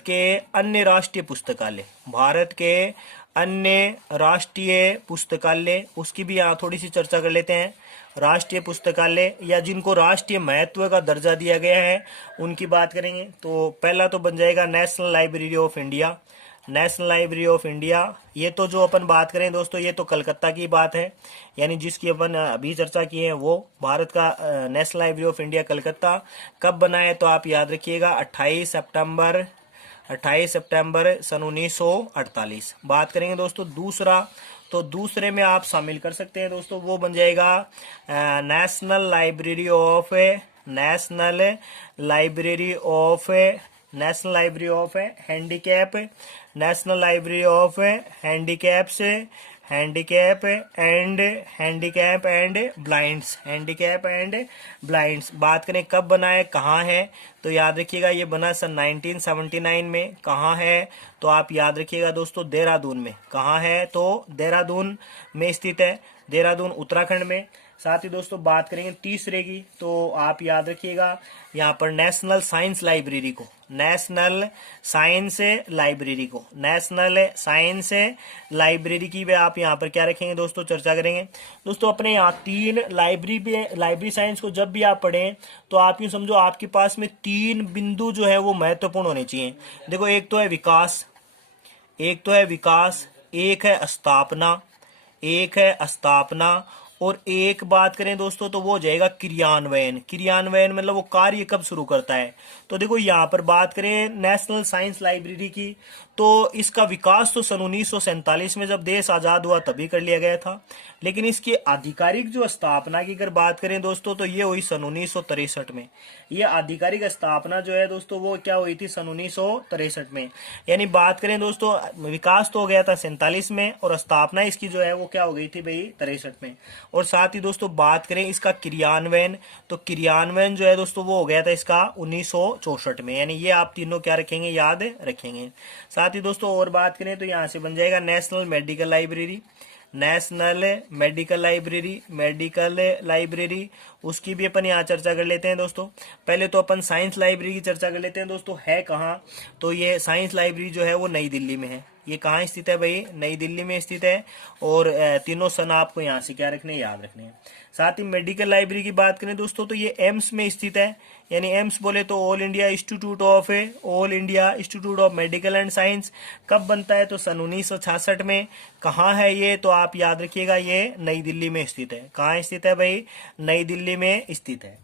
के अन्य राष्ट्रीय पुस्तकालय, भारत के अन्य राष्ट्रीय पुस्तकालय, उसकी भी यहाँ थोड़ी सी चर्चा कर लेते हैं। राष्ट्रीय पुस्तकालय या जिनको राष्ट्रीय महत्व का दर्जा दिया गया है उनकी बात करेंगे, तो पहला तो बन जाएगा national library of India. National library of India, ये तो जो अपन बात करें दोस्तों ये तो कलकत्ता की बात है, यानी जिसकी अपन अभी चर्चा की है वो भारत का national library of India Calcutta कब बना है, तो आप याद रखिएगा 28 सितंबर सन 1948। बात करेंगे दोस्तों दूसरा, तो दूसरे में आप शामिल कर सकते हैं दोस्तों, वो बन जाएगा national library of handicap, national library of handicap and blinds. बात करें कब बना है, कहाँ है, तो याद रखिएगा ये बना सन 1979 में। कहाँ है, तो आप याद रखिएगा दोस्तों देहरादून में। कहाँ है, तो देहरादून में स्थित है, देहरादून उत्तराखंड में। साथ ही दोस्तों बात करेंगे तीसरे की, तो आप याद रखिएगा यहाँ पर नेशनल साइंस लाइब्रेरी को, नेशनल साइंस लाइब्रेरी को, नेशनल साइंस लाइब्रेरी की भी आप यहाँ पर क्या रखेंगे दोस्तों, चर्चा करेंगे। दोस्तों अपने यहाँ तीन लाइब्रेरी साइंस को जब भी आप पढ़ें तो आप यूँ समझो आपके पास में तीन बिंदु जो है वो महत्वपूर्ण होने चाहिए। देखो एक तो है विकास, एक है स्थापना, और एक बात करें दोस्तों तो वो हो जाएगा क्रियान्वयन। क्रियान्वयन मतलब वो कार्य कब शुरू करता है। तो देखो यहाँ पर बात करें नेशनल साइंस लाइब्रेरी की, तो इसका विकास तो सन 1947 में जब देश आजाद हुआ तभी कर लिया गया था, लेकिन इसकी आधिकारिक जो स्थापना की अगर बात करें दोस्तों तो ये हुई सन 1963 में। ये आधिकारिक स्थापना जो है दोस्तों वो क्या हुई थी, सन 1963 में। यानी बात करें दोस्तों विकास तो हो गया था 47 में और स्थापना इसकी जो है वो क्या हो गई थी भाई 63 में। और साथ ही दोस्तों बात करें इसका क्रियान्वयन, तो क्रियान्वयन जो है दोस्तों वो हो गया था इसका 1964 में। यानी ये आप तीनों क्या रखेंगे, याद रखेंगे। साथ ही दोस्तों और बात करें तो यहां से बन जाएगा national medical library, national medical library, उसकी भी अपन यहाँ चर्चा कर लेते हैं दोस्तों। पहले तो अपन साइंस लाइब्रेरी की चर्चा कर लेते हैं दोस्तों, है कहाँ, तो ये साइंस लाइब्रेरी जो है वो नई दिल्ली में है। ये कहाँ स्थित है भाई, नई दिल्ली में स्थित है। और तीनों सन आपको यहाँ से क्या रखने, याद रखने हैं। साथ ही मेडिकल लाइब्रेरी की बात करें दोस्तों तो ये एम्स में स्थित है। यानी एम्स बोले तो all India institute of medical and science. कब बनता है, तो सन 1966 में। कहाँ है ये, तो आप याद रखिएगा ये नई दिल्ली में स्थित है। कहाँ स्थित है भाई, नई दिल्ली में स्थित है।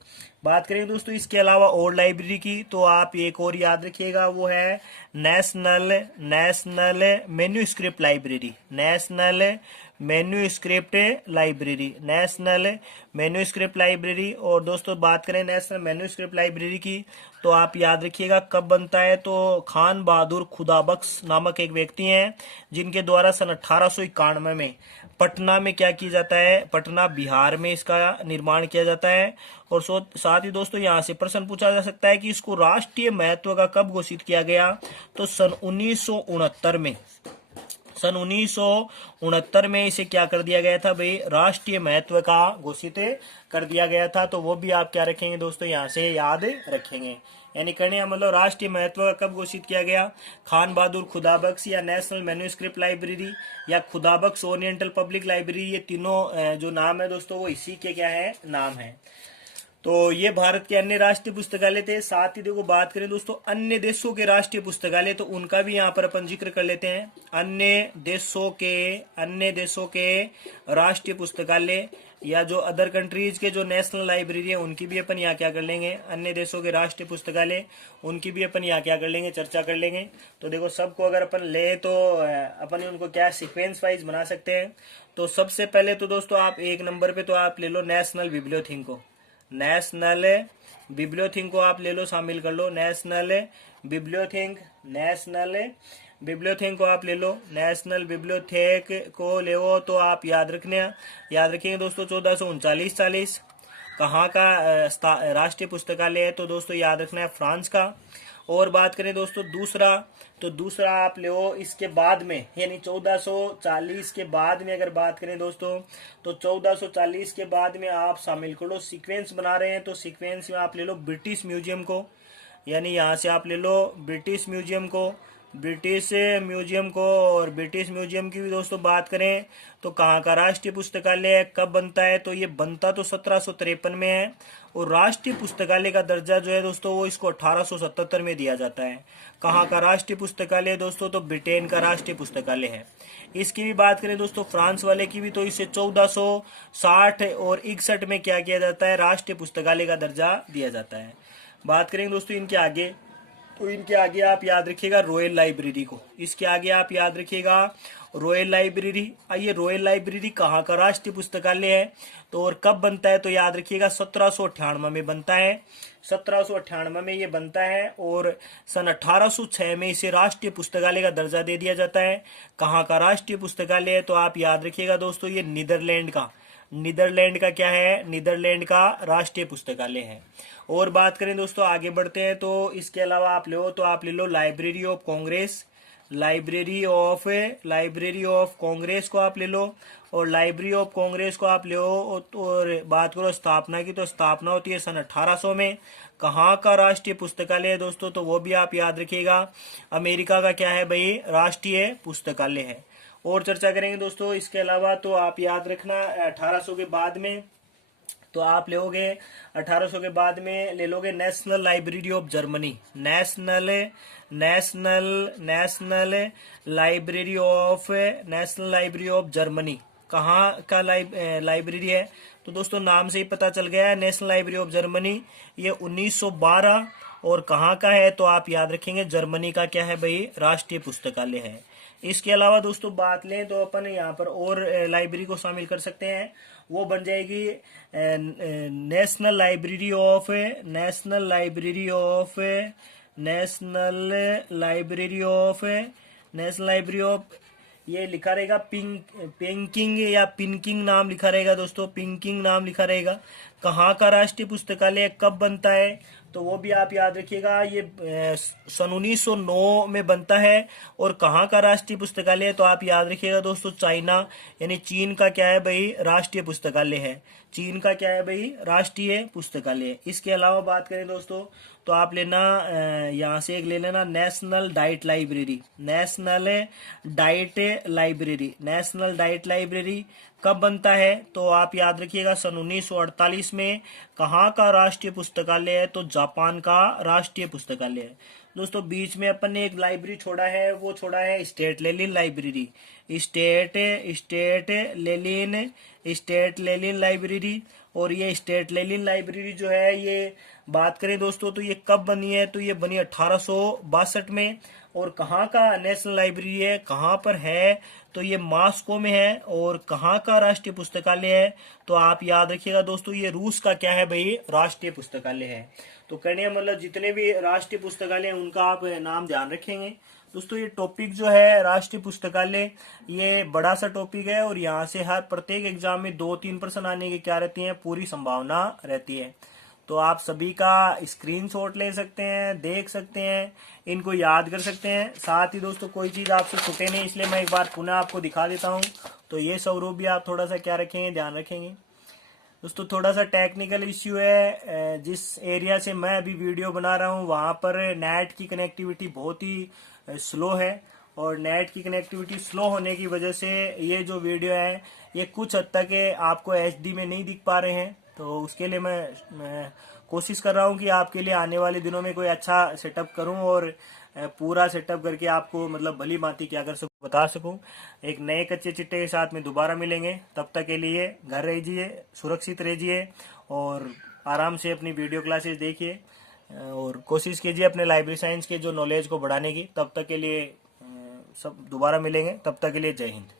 बात करें दोस्तों इसके अलावा और लाइब्रेरी की, तो आप एक और याद रखिएगा वो है national manuscript library, national manuscript library. और दोस्तों बात करें नेशनल मैन्यूस्क्रिप्ट लाइब्रेरी की, तो आप याद रखिएगा कब बनता है, तो खान बहादुर खुदाबख्श नामक एक व्यक्ति हैं जिनके द्वारा सन 1891 में पटना में क्या किया जाता है, पटना बिहार में इसका निर्माण किया जाता है। और साथ ही दोस्तों यहाँ से प्रश्न पूछा जा सकता है कि इसको राष्ट्रीय महत्व का कब घोषित किया गया, तो सन 1969 में। सन 1969 में इसे क्या कर दिया गया था भाई, राष्ट्रीय महत्व का घोषित कर दिया गया था। तो वो भी आप क्या रखेंगे दोस्तों, यहाँ से याद रखेंगे। यानी कहने मतलब राष्ट्रीय महत्व का कब घोषित किया गया, खान बहादुर खुदाबख्श या नेशनल मैन्यूस्क्रिप्ट लाइब्रेरी या खुदाबख्श ओरिएंटल पब्लिक लाइब्रेरी, ये तीनों जो नाम है दोस्तों वो इसी के क्या है, नाम है। तो ये भारत के अन्य राष्ट्रीय पुस्तकालय थे। साथ ही देखो बात करें दोस्तों अन्य देशों के राष्ट्रीय पुस्तकालय, तो उनका भी यहाँ पर अपन जिक्र कर लेते हैं। अन्य देशों के राष्ट्रीय पुस्तकालय या जो अदर कंट्रीज के जो नेशनल लाइब्रेरी है उनकी भी अपन यहाँ क्या कर लेंगे, अन्य देशों के राष्ट्रीय पुस्तकालय उनकी भी अपन यहाँ क्या कर लेंगे, चर्चा कर लेंगे। तो देखो सबको अगर अपन ले तो अपन उनको क्या सीक्वेंस वाइज बना सकते हैं। तो सबसे पहले तो दोस्तों आप एक नंबर पे तो आप ले लो नेशनल बिब्लियोथीक को, नेशनल बिब्लियोथीक को आप ले लो, शामिल कर लो। नेशनल बिब्लियोथीक को आप ले लो, नेशनल बिब्लियोथेक को ले लो। तो आप याद रखेंगे दोस्तों 1439-40 कहाँ का राष्ट्रीय पुस्तकालय है, तो दोस्तों याद रखना है फ्रांस का। और बात करें दोस्तों दूसरा आप ले इसके बाद में, यानी 1440 के बाद में अगर बात करें दोस्तों तो 1440 के बाद में आप शामिल कर लो, सीक्वेंस बना रहे हैं तो सीक्वेंस में आप ले लो ब्रिटिश म्यूजियम को। यानी यहाँ से आप ले लो ब्रिटिश म्यूजियम को। और ब्रिटिश म्यूजियम की भी दोस्तों बात करें तो कहाँ का राष्ट्रीय पुस्तकालय है, कब बनता है, तो ये बनता तो 1753 में है। और राष्ट्रीय पुस्तकालय का दर्जा जो है दोस्तों वो इसको 1877 में दिया जाता है। कहाँ का राष्ट्रीय पुस्तकालय दोस्तों, तो ब्रिटेन का राष्ट्रीय पुस्तकालय है। इसकी भी बात करें दोस्तों फ्रांस वाले की भी, तो इसे 1460 और 61 में क्या किया जाता है, राष्ट्रीय पुस्तकालय का दर्जा दिया जाता है। बात करेंगे दोस्तों इनके आगे, तो इनके आगे आप याद रखिएगा रॉयल लाइब्रेरी को। इसके आगे आप याद रखिएगा रॉयल लाइब्रेरी। आइए रॉयल लाइब्रेरी कहाँ का राष्ट्रीय पुस्तकालय है, तो और कब बनता है, तो याद रखिएगा 1798 में बनता है। 1798 में ये बनता है और सन 1806 में इसे राष्ट्रीय पुस्तकालय का दर्जा दे दिया जाता है। कहाँ का राष्ट्रीय पुस्तकालय है, तो आप याद रखिएगा दोस्तों ये नीदरलैंड का क्या है, नीदरलैंड का राष्ट्रीय पुस्तकालय है। और बात करें दोस्तों आगे बढ़ते हैं, तो इसके अलावा आप ले लो library of Congress, library of Congress को आप ले लो, और लाइब्रेरी ऑफ कांग्रेस को आप ले लो। और बात करो स्थापना की, तो स्थापना होती है सन 1800 में। कहाँ का राष्ट्रीय पुस्तकालय है दोस्तों, तो वो भी आप याद रखिएगा, अमेरिका का क्या है भाई, राष्ट्रीय पुस्तकालय है। और चर्चा करेंगे दोस्तों इसके अलावा, तो आप याद रखना 1800 के बाद में, तो आप लोगे 1800 के बाद में ले लोगे national library of Germany, national national national national library of Germany. कहाँ का लाइब्रेरी है, तो दोस्तों नाम से ही पता चल गया है, नेशनल लाइब्रेरी ऑफ जर्मनी। ये 1912 और कहाँ का है, तो आप याद रखेंगे जर्मनी का क्या है भाई, राष्ट्रीय पुस्तकालय है। इसके अलावा दोस्तों बात लें तो अपन यहाँ पर और लाइब्रेरी को शामिल कर सकते हैं, वो बन जाएगी national library of national library of national library of national library of ये लिखा रहेगा पिंकिंग या पिनकिंग नाम लिखा रहेगा दोस्तों, पिंकिंग नाम लिखा रहेगा। कहाँ का राष्ट्रीय पुस्तकालय, कब बनता है, तो वो भी आप याद रखिएगा, ये सन 1909 में बनता है। और कहाँ का राष्ट्रीय पुस्तकालय है, तो आप याद रखिएगा दोस्तों, चाइना यानी चीन का क्या है भाई, राष्ट्रीय पुस्तकालय है। चीन का क्या है भाई, राष्ट्रीय पुस्तकालय। इसके अलावा बात करें दोस्तों, तो आप लेना यहाँ से एक ले लेना national diet library, national diet library, national diet library कब बनता है, तो आप याद रखिएगा सन 1948 में। कहाँ का राष्ट्रीय पुस्तकालय है, तो जापान का राष्ट्रीय पुस्तकालय है। दोस्तों बीच में अपन ने एक लाइब्रेरी छोड़ा है, वो छोड़ा है state Lenin library, state Lenin library. और ये स्टेट लेनिन लाइब्रेरी जो है, ये बात करें दोस्तों तो ये कब बनी है, तो ये बनी 1862 में। और कहाँ का नेशनल लाइब्रेरी है, कहाँ पर है, तो ये मॉस्को में है। और कहाँ का राष्ट्रीय पुस्तकालय है, तो आप याद रखिएगा दोस्तों, ये रूस का क्या है भाई, राष्ट्रीय पुस्तकालय है। तो कहने मतलब जितने भी राष्ट्रीय पुस्तकालय हैं उनका आप नाम ध्यान रखेंगे दोस्तों। ये टॉपिक जो है राष्ट्रीय पुस्तकालय, ये बड़ा सा टॉपिक है, और यहाँ से हर प्रत्येक एग्जाम में 2-3 प्रश्न आने की क्या रहती है, पूरी संभावना रहती है। तो आप सभी का स्क्रीनशॉट ले सकते हैं, देख सकते हैं, इनको याद कर सकते हैं। साथ ही दोस्तों कोई चीज आपसे छूटे नहीं, इसलिए मैं एक बार पुनः आपको दिखा देता हूँ। तो ये स्वरूप भी आप थोड़ा सा क्या रखेंगे, ध्यान रखेंगे दोस्तों। थोड़ा सा टेक्निकल इश्यू है, जिस एरिया से मैं अभी वीडियो बना रहा हूँ वहां पर नेट की कनेक्टिविटी बहुत ही स्लो है, और नेट की कनेक्टिविटी स्लो होने की वजह से ये जो वीडियो है ये कुछ हद तक आपको HD में नहीं दिख पा रहे हैं। तो उसके लिए मैं कोशिश कर रहा हूँ कि आपके लिए आने वाले दिनों में कोई अच्छा सेटअप करूँ, और पूरा सेटअप करके आपको मतलब भली भांति क्या कर सकूँ, बता सकूँ। एक नए कच्चे चिट्टे के साथ में दोबारा मिलेंगे, तब तक के लिए घर रहिए, सुरक्षित रहिए, और आराम से अपनी वीडियो क्लासेस देखिए, और कोशिश कीजिए अपने लाइब्रेरी साइंस के जो नॉलेज को बढ़ाने की। तब तक के लिए सब दोबारा मिलेंगे, तब तक के लिए जय हिंद।